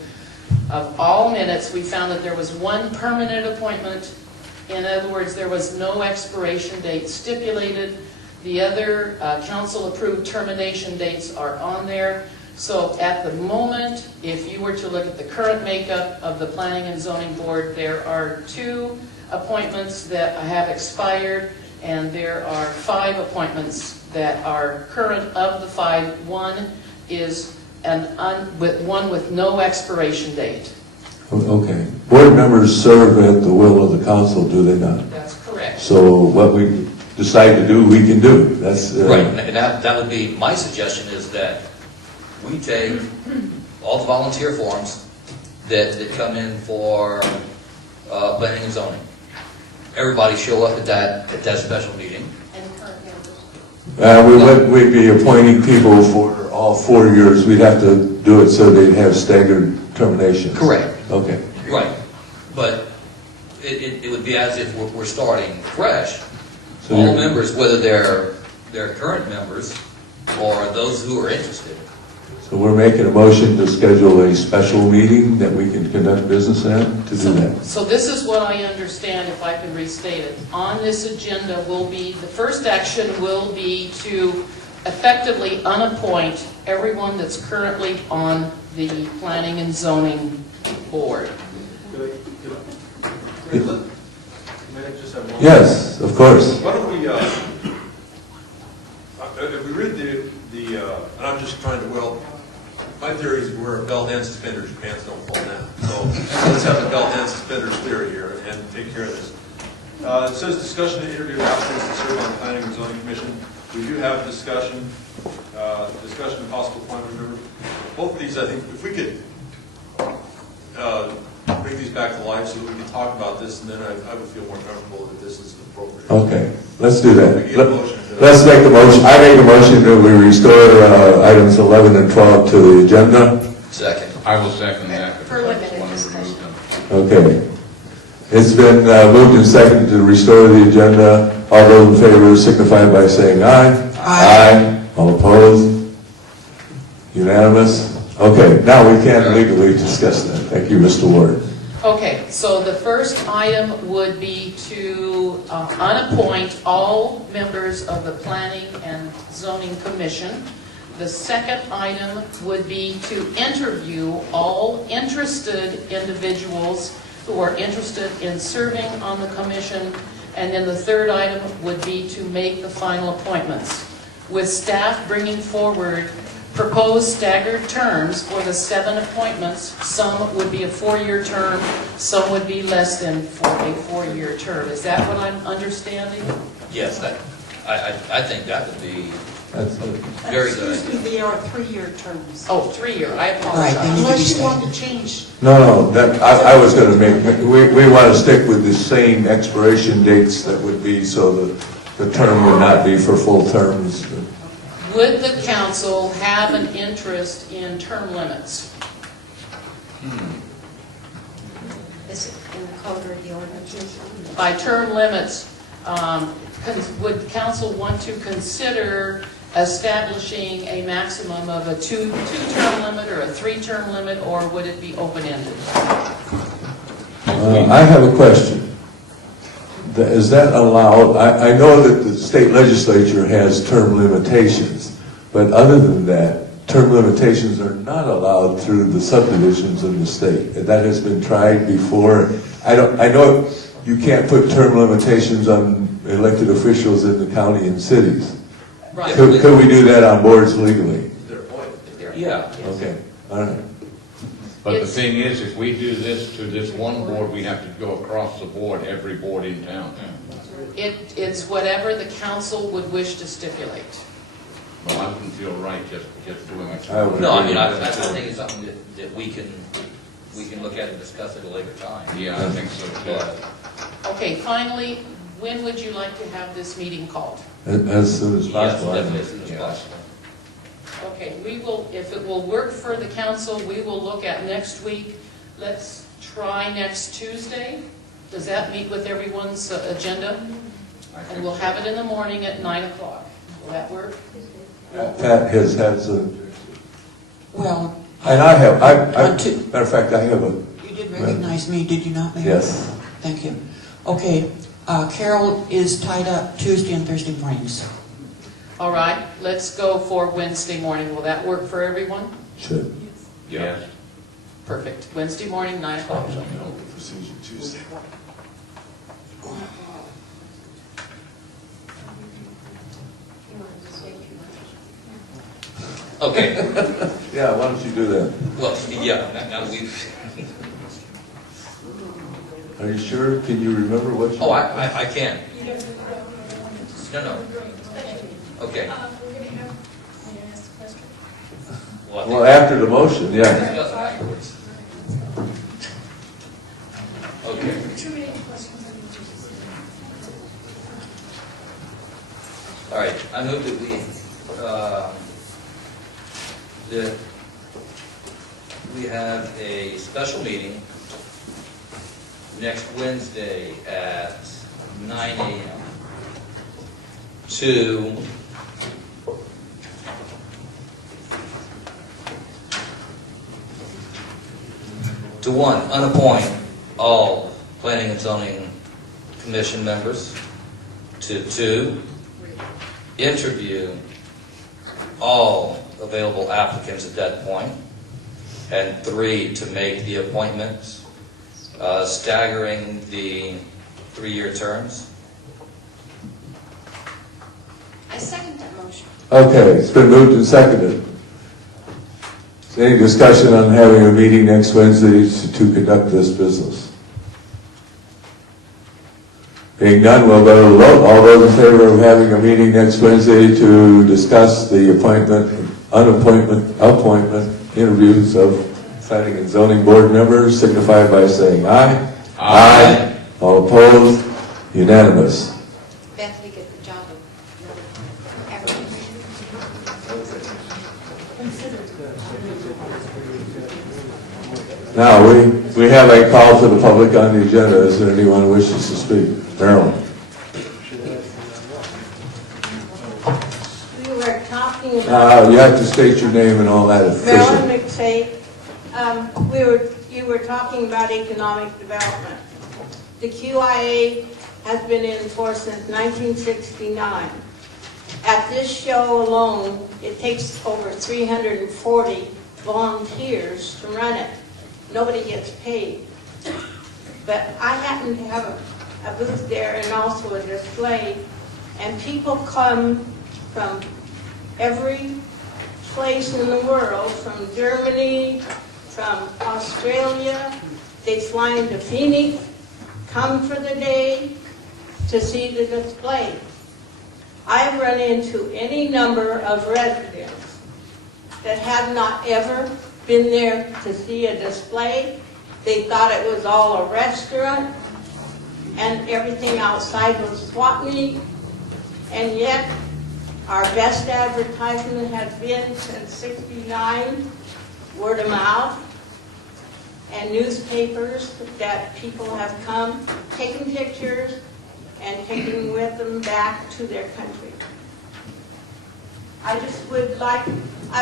of all minutes, we found that there was 1 permanent appointment. In other words, there was no expiration date stipulated. The other council-approved termination dates are on there. So at the moment, if you were to look at the current makeup of the Planning and Zoning Board, there are 2 appointments that have expired, and there are 5 appointments that are current. Of the 5, 1 is one with no expiration date. Okay. Board members serve at the will of the council, do they not? That's correct. So what we decide to do, we can do. That's Right, and that would be, my suggestion is that we take all the volunteer forms that come in for planning and zoning. Everybody show up at that special meeting. And current members. We'd be appointing people for all 4 years. We'd have to do it so they'd have staggered terminations. Correct. Okay. Right. But it would be as if we're starting fresh. So all members, whether they're current members or those who are interested. So we're making a motion to schedule a special meeting that we can conduct business in to do that. So this is what I understand, if I can restate it. On this agenda will be, the first action will be to effectively unappoint everyone that's currently on the Planning and Zoning Board. Yes, of course. Why don't we, if we read and I'm just trying to, my theory is we're a belt and suspenders, your pants don't fall down. So let's have the belt and suspenders theory here and take care of this. It says discussion to interview applicants to serve on the Planning and Zoning Commission. We do have discussion of possible appointment members. Both of these, I think, if we could bring these back to life so that we can talk about this, and then I would feel more comfortable that this is appropriate. Okay, let's do that. Let's make the motion. I make a motion that we restore items 11 and 12 to the agenda. Second. I will second that. For limited discussion. Okay. It's been moved and seconded to restore the agenda. All those in favor signify by saying aye. Aye. All opposed? Unanimous? Okay, now we can legally discuss that. Thank you, Mr. Ward. Okay, so the first item would be to unappoint all members of the Planning and Zoning Commission. The second item would be to interview all interested individuals who are interested in serving on the commission. And then the third item would be to make the final appointments, with staff bringing forward proposed staggered terms for the 7 appointments. Some would be a 4-year term, some would be less than a 4-year term. Is that what I'm understanding? Yes, I think that would be That's very good. Excuse me, they are 3-year terms. Oh, 3-year, I Right, apologize. they need to be Unless you staggered. want to change. No, that, I was gonna make, we want to stick with the same expiration dates that would be, so that the term would not be for full terms. Would the council have an interest in term limits? Is it in the code or the ordinances? By term limits, would council want to consider establishing a maximum of a two-term limit or a 3-term limit, or would it be open-ended? I have a question. Is that allowed? I know that the state legislature has term limitations, but other than that, term limitations are not allowed through the subdivisions in the state. That has been tried before. I know you can't put term limitations on elected officials in the county and cities. Right. Could we do that on boards legally? Yeah. Okay, all right. But the thing is, if we do this to this one board, we have to go across the board, every board in town. It's whatever the council would wish to stipulate. Well, I wouldn't feel right just doing it. No, I mean, I think it's something that we can look at and discuss at a later time. Yeah, I think so too. But, Okay, finally, when would you like to have this meeting called? As soon as yes, possible. definitely as soon as Yes. possible. Okay, we will, if it will work for the council, we will look at next week. Let's try next Tuesday. Does that meet with everyone's agenda? And we'll have it in the morning at 9 o'clock. Will that work? Pat has had some, Well, and I have, On to- matter of fact, I have a, you did recognize me, did you not, Mayor? yes. Thank you. Okay, Carol is tied up Tuesday and Thursday mornings. All right, let's go for Wednesday morning. Will that work for everyone? Should. Yes. Perfect. Wednesday morning, 9 o'clock. Procedure Tuesday. Okay, Yeah, why don't you do that? well, yeah, now that we've, Are you sure? Can you remember what you? oh, I can. No. Okay. We're going to have, may I ask a question? Well, after the motion, yeah. Discuss it afterwards. Okay. Too many questions. All right, I move that we have a special meeting next Wednesday at 9 a.m. to one, unappoint all planning and zoning commission members. To 2, interview all available applicants at that point. And 3, to make the appointments, staggering the 3-year terms. I second that motion. Okay, it's been moved and seconded. Is there any discussion on having a meeting next Wednesday to conduct this business? Being none, we'll go to the vote. All those in favor of having a meeting next Wednesday to discuss the appointment interviews of planning and zoning board members signify by saying aye. Aye. All opposed? Unanimous. Beth, we get the job of Now, we have a call to the public on the agenda. Is there anyone who wishes to speak? Marilyn. We were talking about... You have to state your name and all that officially. Marilyn McShay, you were talking about economic development. The QIA has been in force since 1969, At this show alone, it takes over 340 volunteers to run it. Nobody gets paid. But I happen to have a booth there and also a display, and people come from every place in the world, from Germany, from Australia. They fly into Phoenix, come for the day to see the display. I've run into any number of residents that have not ever been there to see a display. They thought it was all a restaurant and everything outside was swap meet. And yet, our best advertisement has been since '69, word of mouth, and newspapers that people have come, taken pictures, and taken with them back to their country. I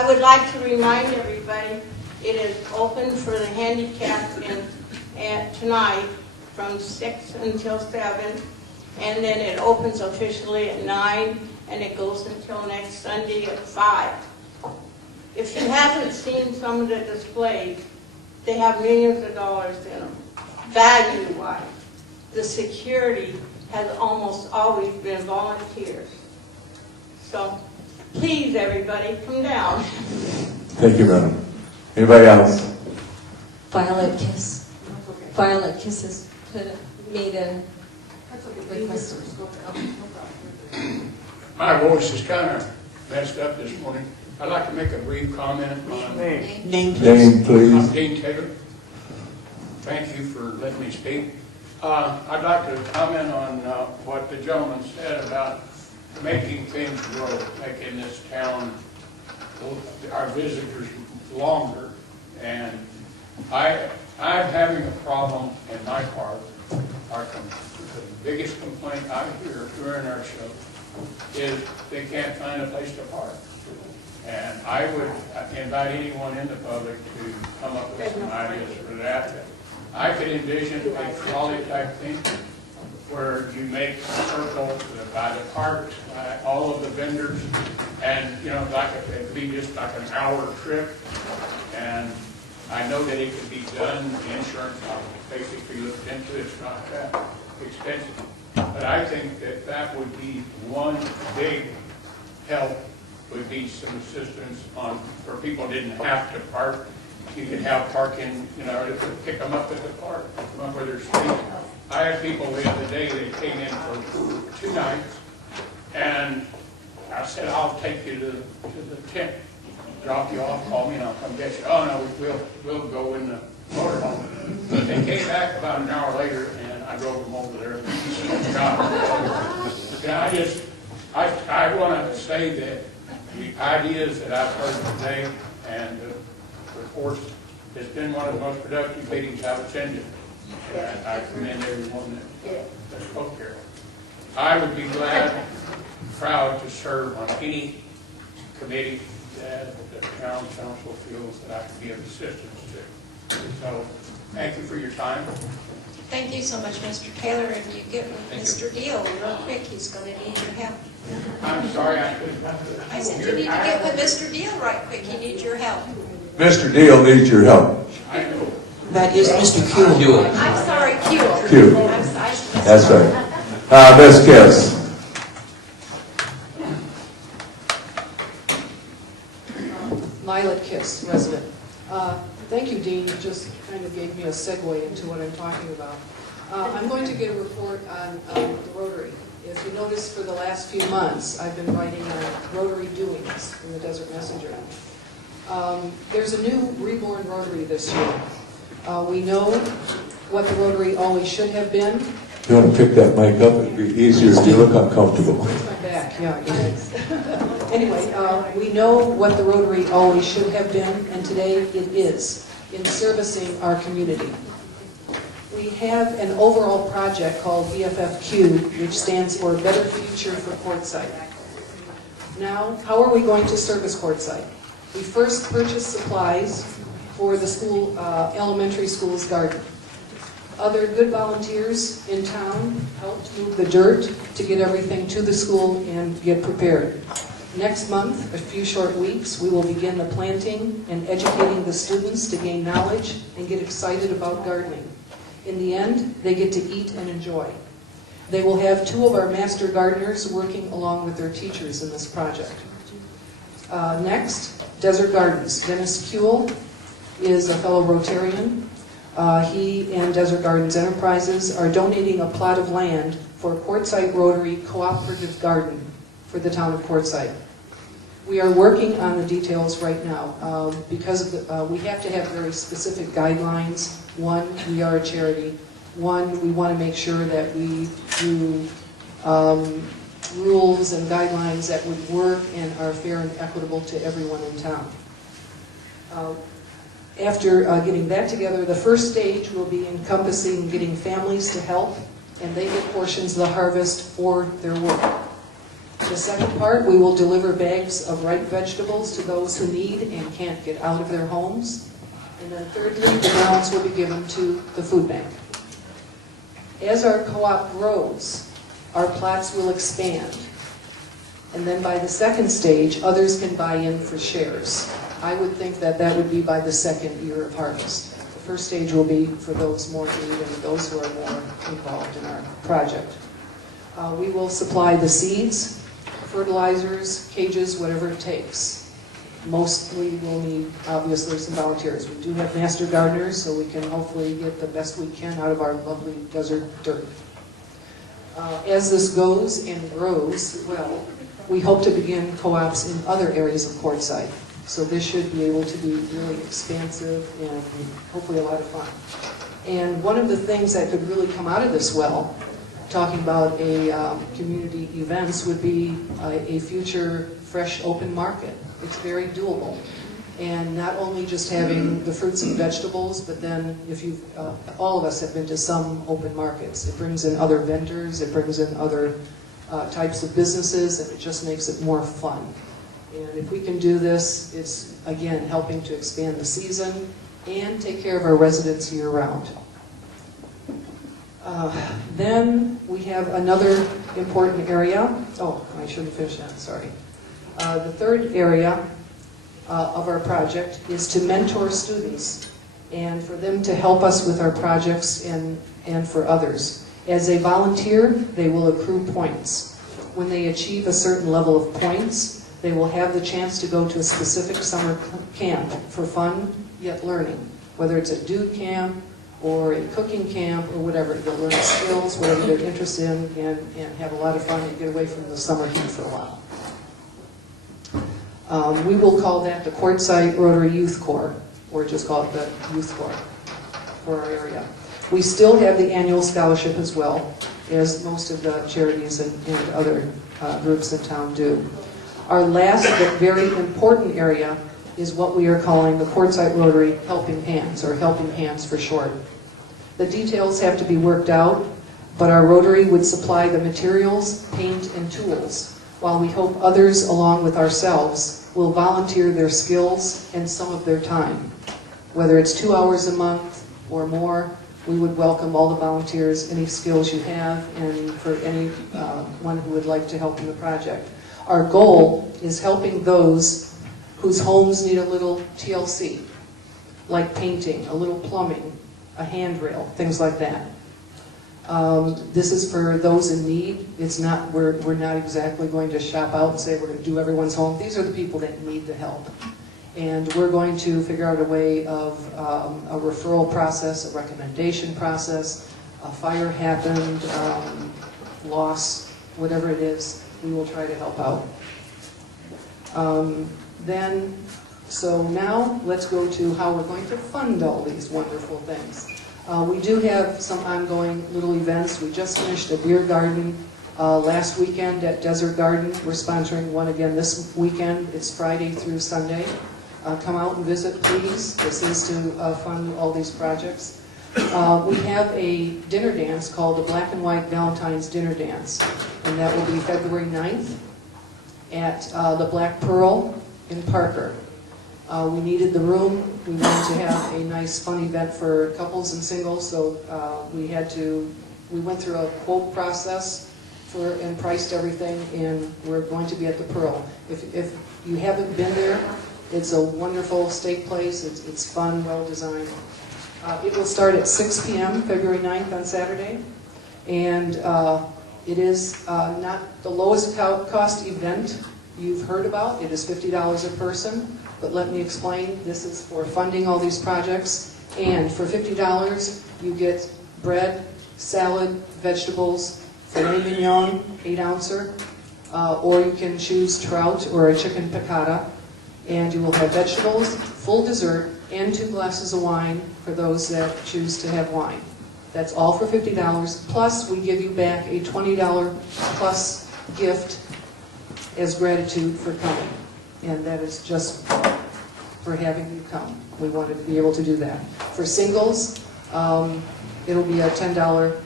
would like to remind everybody, it is open for the handicapped tonight from 6 until 7, and then it opens officially at 9, and it goes until next Sunday at 5. If you haven't seen some of the displays, they have millions of dollars in them, value-wise. The security has almost always been volunteers. So, please, everybody, come down. Thank you, madam. Anybody else? Violet Kiss. Violet Kiss has made a request. My voice is kind of messed up this morning. I'd like to make a brief comment on... Name, please. Name, please. I'm Dean Taylor. Thank you for letting me speak. I'd like to comment on what the gentleman said about making things grow, making this town, our visitors, longer. And I'm having a problem in my part. The biggest complaint I hear during our show is they can't find a place to park. And I would invite anyone in the public to come up with some ideas for that. I could envision a trolley type thing where you make a circle by the parks, by all of the vendors, and it'd be just like an hour trip. And I know that it could be done. The insurance basically looked into it. It's not that expensive. But I think that would be one big help, would be some assistance for people didn't have to park. You could have parking, to pick them up at the park, pick them up where they're staying. I had people the other day, they came in for 2 nights, and I said, I'll take you to the tent, drop you off, call me, and I'll come get you. Oh, no, we'll go in the motorhome. But they came back about an hour later, and I drove them over there. And I want to say that the ideas that I've heard today and the reports has been one of the most productive meetings I've attended. And I commend everyone that spoke here. I would be proud to serve on any committee that the town council feels that I can be of assistance to. So, thank you for your time. Thank you so much, Mr. Taylor, and you get with Mr. Deal real quick. He's going to need your help. I'm sorry, I couldn't. I said you need to get with Mr. Deal right quick. He needs your help. Mr. Deal needs your help. I know. That is Mr. Kuehl. I'm sorry, Q. Q. I'm sorry. That's right. Ms. Kiss. Violet Kiss, resident. Thank you, Dean. You just kind of gave me a segue into what I'm talking about. I'm going to give a report on the Rotary. If you notice, for the last few months, I've been writing on Rotary doings in the Desert Messenger. There's a new reborn Rotary this year. We know what the Rotary always should have been. You want to pick that mic up? It'd be easier. You look uncomfortable. My back, yeah. Anyway, we know what the Rotary always should have been, and today it is, in servicing our community. We have an overall project called BFFQ, which stands for Better Future for Quartzsite. Now, how are we going to service Quartzsite? We first purchased supplies for the school, elementary school's garden. Other good volunteers in town helped move the dirt to get everything to the school and get prepared. Next month, a few short weeks, we will begin the planting and educating the students to gain knowledge and get excited about gardening. In the end, they get to eat and enjoy. They will have 2 of our master gardeners working along with their teachers in this project. Next, Desert Gardens. Dennis Kuehl is a fellow Rotarian. He and Desert Gardens Enterprises are donating a plot of land for a Quartzsite Rotary Cooperative Garden for the town of Quartzsite. We are working on the details right now because we have to have very specific guidelines. One, we are a charity. One, we want to make sure that we do rules and guidelines that would work and are fair and equitable to everyone in town. After getting that together, the first stage will be encompassing getting families to help, and they get portions of the harvest for their work. The second part, we will deliver bags of ripe vegetables to those who need and can't get out of their homes. And then thirdly, the balance will be given to the food bank. As our co-op grows, our plots will expand. And then by the second stage, others can buy in for shares. I would think that that would be by the second year of harvest. The first stage will be for those more in need and those who are more involved in our project. We will supply the seeds, fertilizers, cages, whatever it takes. Mostly we'll need, obviously, some volunteers. We do have master gardeners, so we can hopefully get the best we can out of our lovely desert dirt. As this goes and grows, well, we hope to begin co-ops in other areas of Quartzsite. So this should be able to be really expansive and hopefully a lot of fun. And one of the things that could really come out of this well, talking about a community events, would be a future fresh open market. It's very doable. And not only just having the fruits and vegetables, but then if you, all of us have been to some open markets. It brings in other vendors, it brings in other types of businesses, and it just makes it more fun. And if we can do this, it's, again, helping to expand the season and take care of our residents year-round. Then we have another important area. Oh, I shouldn't finish that, sorry. The third area of our project is to mentor students and for them to help us with our projects and for others. As a volunteer, they will accrue points. When they achieve a certain level of points, they will have the chance to go to a specific summer camp for fun, yet learning. Whether it's a dude camp or a cooking camp or whatever. They'll learn skills, whatever they're interested in, and have a lot of fun and get away from the summer heat for a while. We will call that the Quartzsite Rotary Youth Corps, or just call it the Youth Corps for our area. We still have the annual scholarship as well, as most of the charities and other groups in town do. Our last but very important area is what we are calling the Quartzsite Rotary Helping Hands, or Helping Hands for short. The details have to be worked out, but our Rotary would supply the materials, paint, and tools, while we hope others, along with ourselves, will volunteer their skills and some of their time. Whether it's 2 hours a month or more, we would welcome all the volunteers, any skills you have, and for anyone who would like to help in the project. Our goal is helping those whose homes need a little TLC, like painting, a little plumbing, a handrail, things like that. This is for those in need. It's not, we're not exactly going to shop out and say we're going to do everyone's home. These are the people that need the help. And we're going to figure out a way of a referral process, a recommendation process. A fire happened, loss, whatever it is, we will try to help out. So now let's go to how we're going to fund all these wonderful things. We do have some ongoing little events. We just finished a beer garden last weekend at Desert Garden. We're sponsoring one again this weekend. It's Friday through Sunday. Come out and visit, please. This is to fund all these projects. We have a dinner dance called the Black and White Valentine's Dinner Dance, and that will be February 9th at the Black Pearl in Parker. We needed the room. We wanted to have a nice fun event for couples and singles, so we went through a quote process and priced everything, and we're going to be at the Pearl. If you haven't been there, it's a wonderful steak place. It's fun, well designed. It will start at 6 p.m. February 9th on Saturday, and it is not the lowest cost event you've heard about. It is $50 a person, but let me explain. This is for funding all these projects, and for $50 you get bread, salad, vegetables, filet mignon, 8-ouncer, or you can choose trout or a chicken piccata, and you will have vegetables, full dessert, and 2 glasses of wine for those that choose to have wine. That's all for $50, plus we give you back a $20 plus gift as gratitude for coming, and that is just for having you come. We wanted to be able to do that. For singles, it'll be a $10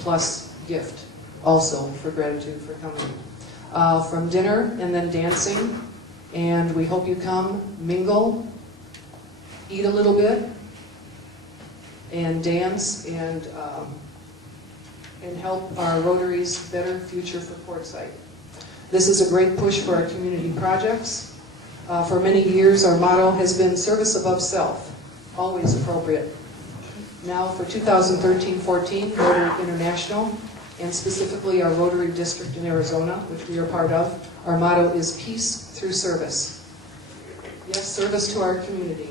plus gift, also for gratitude for coming. From dinner and then dancing, and we hope you come, mingle, eat a little bit, and dance, and help our Rotary's better future for Quartzsite. This is a great push for our community projects. For many years, our motto has been service above self, always appropriate. Now for 2013-14, Rotary International, and specifically our Rotary District in Arizona, which we are part of, our motto is peace through service. Yes, service to our community.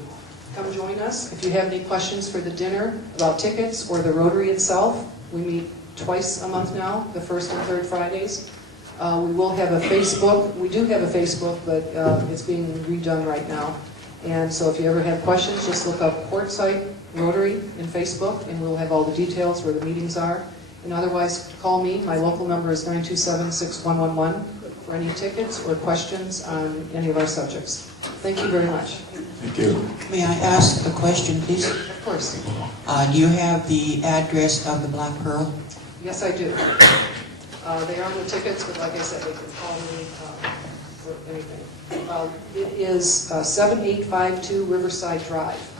Come join us. If you have any questions for the dinner, about tickets, or the Rotary itself, we meet twice a month now, the first and third Fridays. We will have a Facebook. We do have a Facebook, but it's being redone right now. And so if you ever have questions, just look up Quartzsite Rotary in Facebook, and we'll have all the details where the meetings are. And otherwise, call me. My local number is 927-6111 for any tickets or questions on any of our subjects. Thank you very much. Thank you. May I ask a question, please? Of course. Do you have the address of the Black Pearl? Yes, I do. They are on the tickets, but like I said, they can call me for anything. It is 7852 Riverside Drive.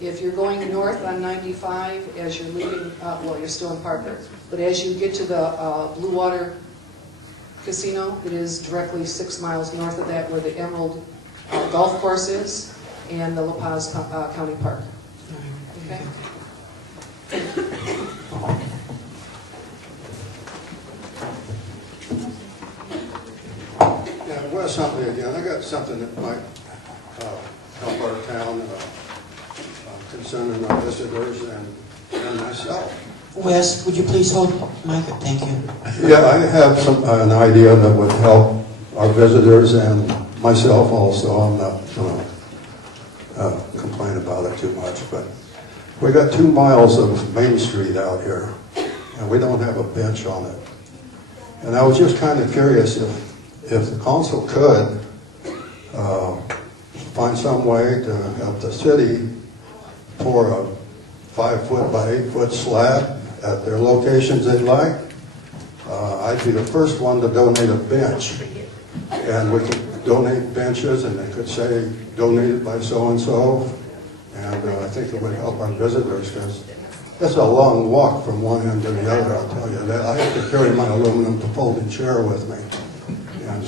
If you're going north on 95, as you're leaving, well, you're still in Parker, but as you get to the Blue Water Casino, it is directly 6 miles north of that where the Emerald Golf Course is and the La Paz County Park. Okay? Yeah, Wes Huntley again. I got something that might help our town concerning our visitors and myself. Wes, would you please hold the mic up? Thank you. Yeah, I have an idea that would help our visitors and myself also. I'm not going to complain about it too much, but we got 2 miles of Main Street out here, and we don't have a bench on it. And I was just kind of curious if the council could find some way to help the city pour a 5-foot by 8-foot slab at their locations they like. I'd be the first one to donate a bench, and we could donate benches, and they could say donated by so-and-so, and I think it would help our visitors, because it's a long walk from one end to the other, I'll tell you that. I have to carry my aluminum folding chair with me, and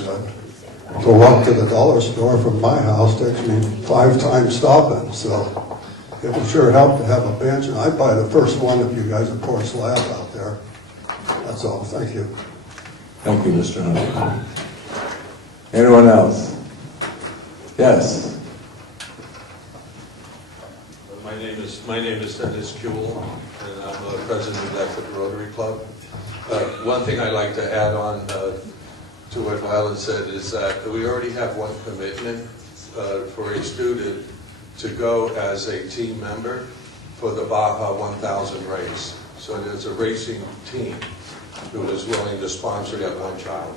to walk to the dollar store from my house takes me 5 times stopping, so it would sure help to have a bench, and I'd buy the first one if you guys would pour a slab out there. That's all. Thank you. Thank you, Mr. Hunter. Anyone else? Yes. My name is Dennis Kuehl, and I'm the president-elect of the Rotary Club. One thing I'd like to add on to what Violet said is that we already have one commitment for a student to go as a team member for the Baja 1000 race. So there's a racing team who is willing to sponsor that one child.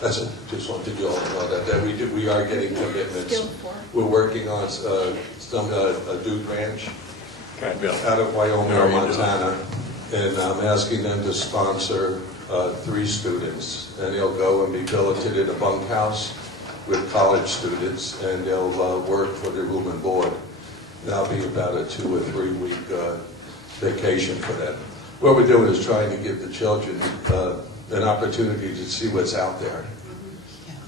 That's it. Just wanted you all to know that we are getting commitments. We're working on a Dude Ranch out of Wyoming or Montana, and I'm asking them to sponsor 3 students, and they'll go and be billeted in a bunkhouse, with college students, and they'll work for the room and board. That'll be about a 2 or 3 week vacation for them. What we're doing is trying to give the children an opportunity to see what's out there.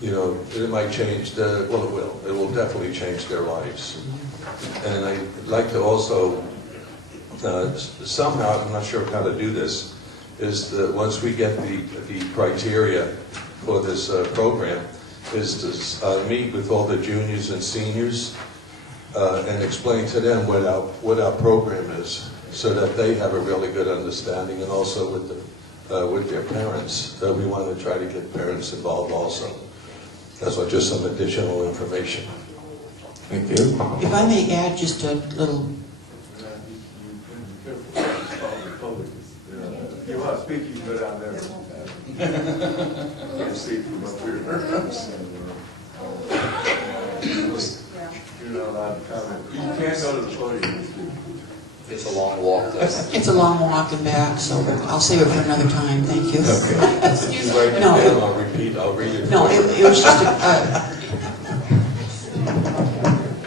You know, it might change well, it will. It will definitely change their lives. And I'd like to also, somehow, I'm not sure how to do this, is that once we get the criteria for this program, is to meet with all the juniors and seniors and explain to them what our program is, so that they have a really good understanding, and also with their parents. We want to try to get parents involved also. That's just some additional information. Thank you. If I may add just a little. You want to speak, you can go down there. Can't see from up here. You're not allowed to comment. You can't go to the podium. It's a long walk, though. It's a long walk and back, so I'll save it for another time. Thank you. Okay. Excuse Write me. it No. down, I'll read it. No, it was just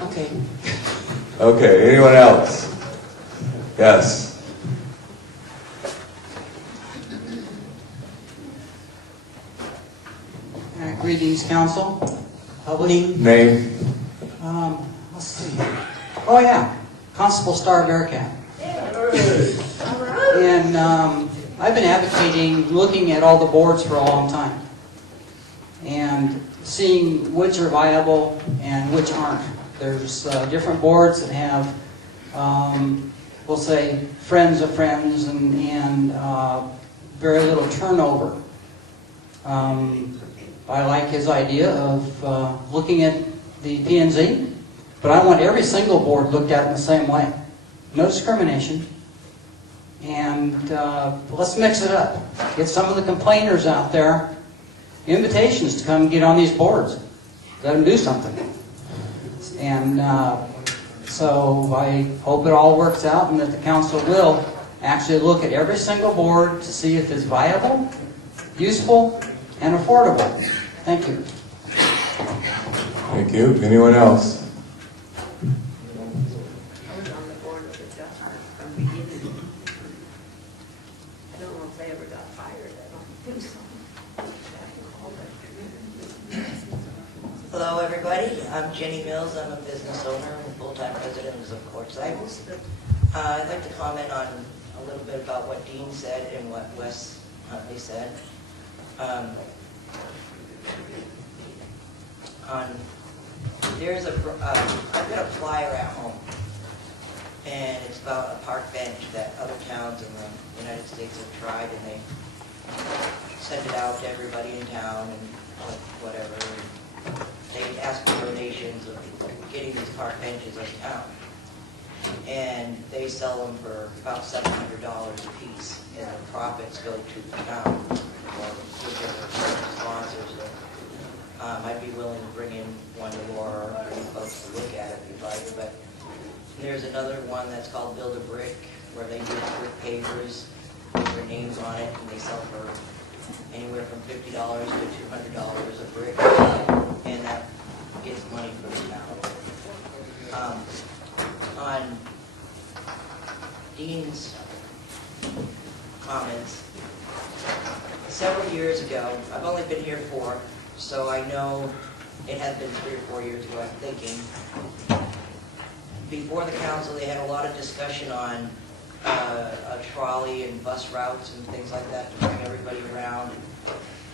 okay. Okay, anyone else? Yes. Greetings, council, public. Name? Let's see. Oh, yeah, Constable Star Bearcat. And I've been advocating looking at all the boards for a long time and seeing which are viable and which aren't. There's different boards that have, we'll say, friends of friends and very little turnover. I like his idea of looking at the P&Z, but I want every single board looked at in the same way. No discrimination. And let's mix it up. Get some of the complainers out there, invitations to come get on these boards. Let them do something. And so I hope it all works out and that the council will actually look at every single board to see if it's viable, useful, and affordable. Thank you. Thank you. Anyone else? Hello, everybody. I'm Jenny Mills. I'm a business owner and full-time resident of Quartzsite. I'd like to comment on a little bit about what Dean said and what Wes Huntley said. I've got a flyer at home, and it's about a park bench that other towns in the United States have tried, and they send it out to everybody in town and whatever. They ask for donations of getting these park benches uptown, and they sell them for about $700 a piece, and the profits go to the town or whichever sponsors them. I'd be willing to bring in one or more or bring folks to look at it if you'd like, but there's another one that's called Build a Brick, where they use brick pavers with their names on it, and they sell for anywhere from $50 to $200 a brick, and that gets money for the town. On Dean's comments, several years ago, I've only been here 4, so I know it has been 3 or 4 years ago, I'm thinking. Before the council, they had a lot of discussion on a trolley and bus routes and things like that to bring everybody around.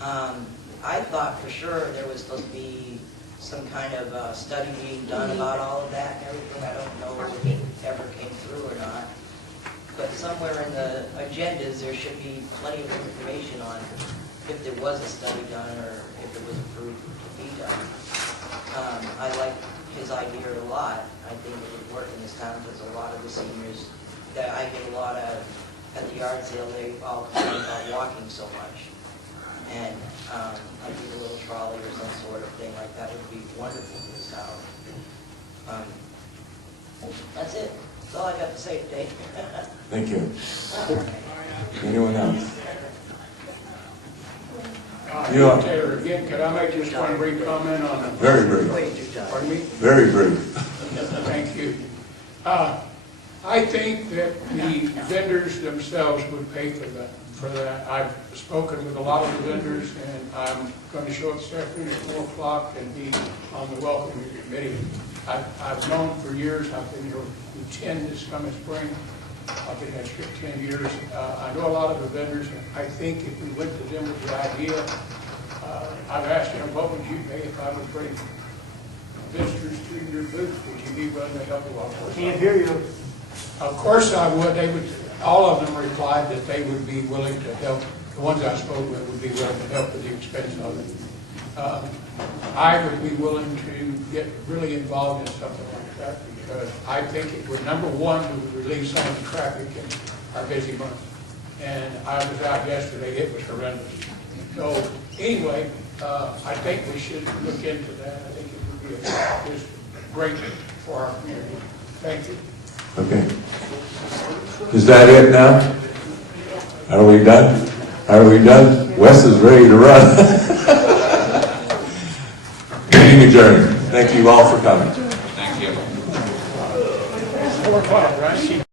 I thought for sure there was supposed to be some kind of study being done about all of that and everything. I don't know if it ever came through or not. But somewhere in the agendas, there should be plenty of information on if there was a study done or if it was approved to be done. I like his idea a lot. I think it would work in this town because a lot of the seniors that I get a lot of at the yard sale, they all complain about walking so much. And I think a little trolley or some sort of thing like that would be wonderful in this town. That's it. That's all I got to say today. Thank you. Anyone else? Taylor, again, Could I make just one brief comment on it? Very brief. Pardon me? Very brief. Thank you. I think that the vendors themselves would pay for that. I've spoken with a lot of the vendors, and I'm going to show up this afternoon at 4 o'clock and be on the welcoming committee. I've known for years, I've been here in 10 this coming spring. I've been here 10 years. I know a lot of the vendors, and I think if we went to them with the idea, I've asked them, what would you pay if I would bring visitors to your booth? Would you be willing to help a lot? Can't hear you. Of course I would. They would. All of them replied that they would be willing to help. The ones I spoke with would be willing to help with the expense of it. I would be willing to get really involved in something like that because I think it would, number one, it would relieve some of the traffic in our busy month. And I was out yesterday. It was horrendous. So anyway, I think we should look into that. I think it would be just great for our community. Thank you. Okay. Is that it now? Are we done? Are we done? Wes is ready to run. Meeting adjourned. Thank you all for coming. Thank you. 4 o'clock, right?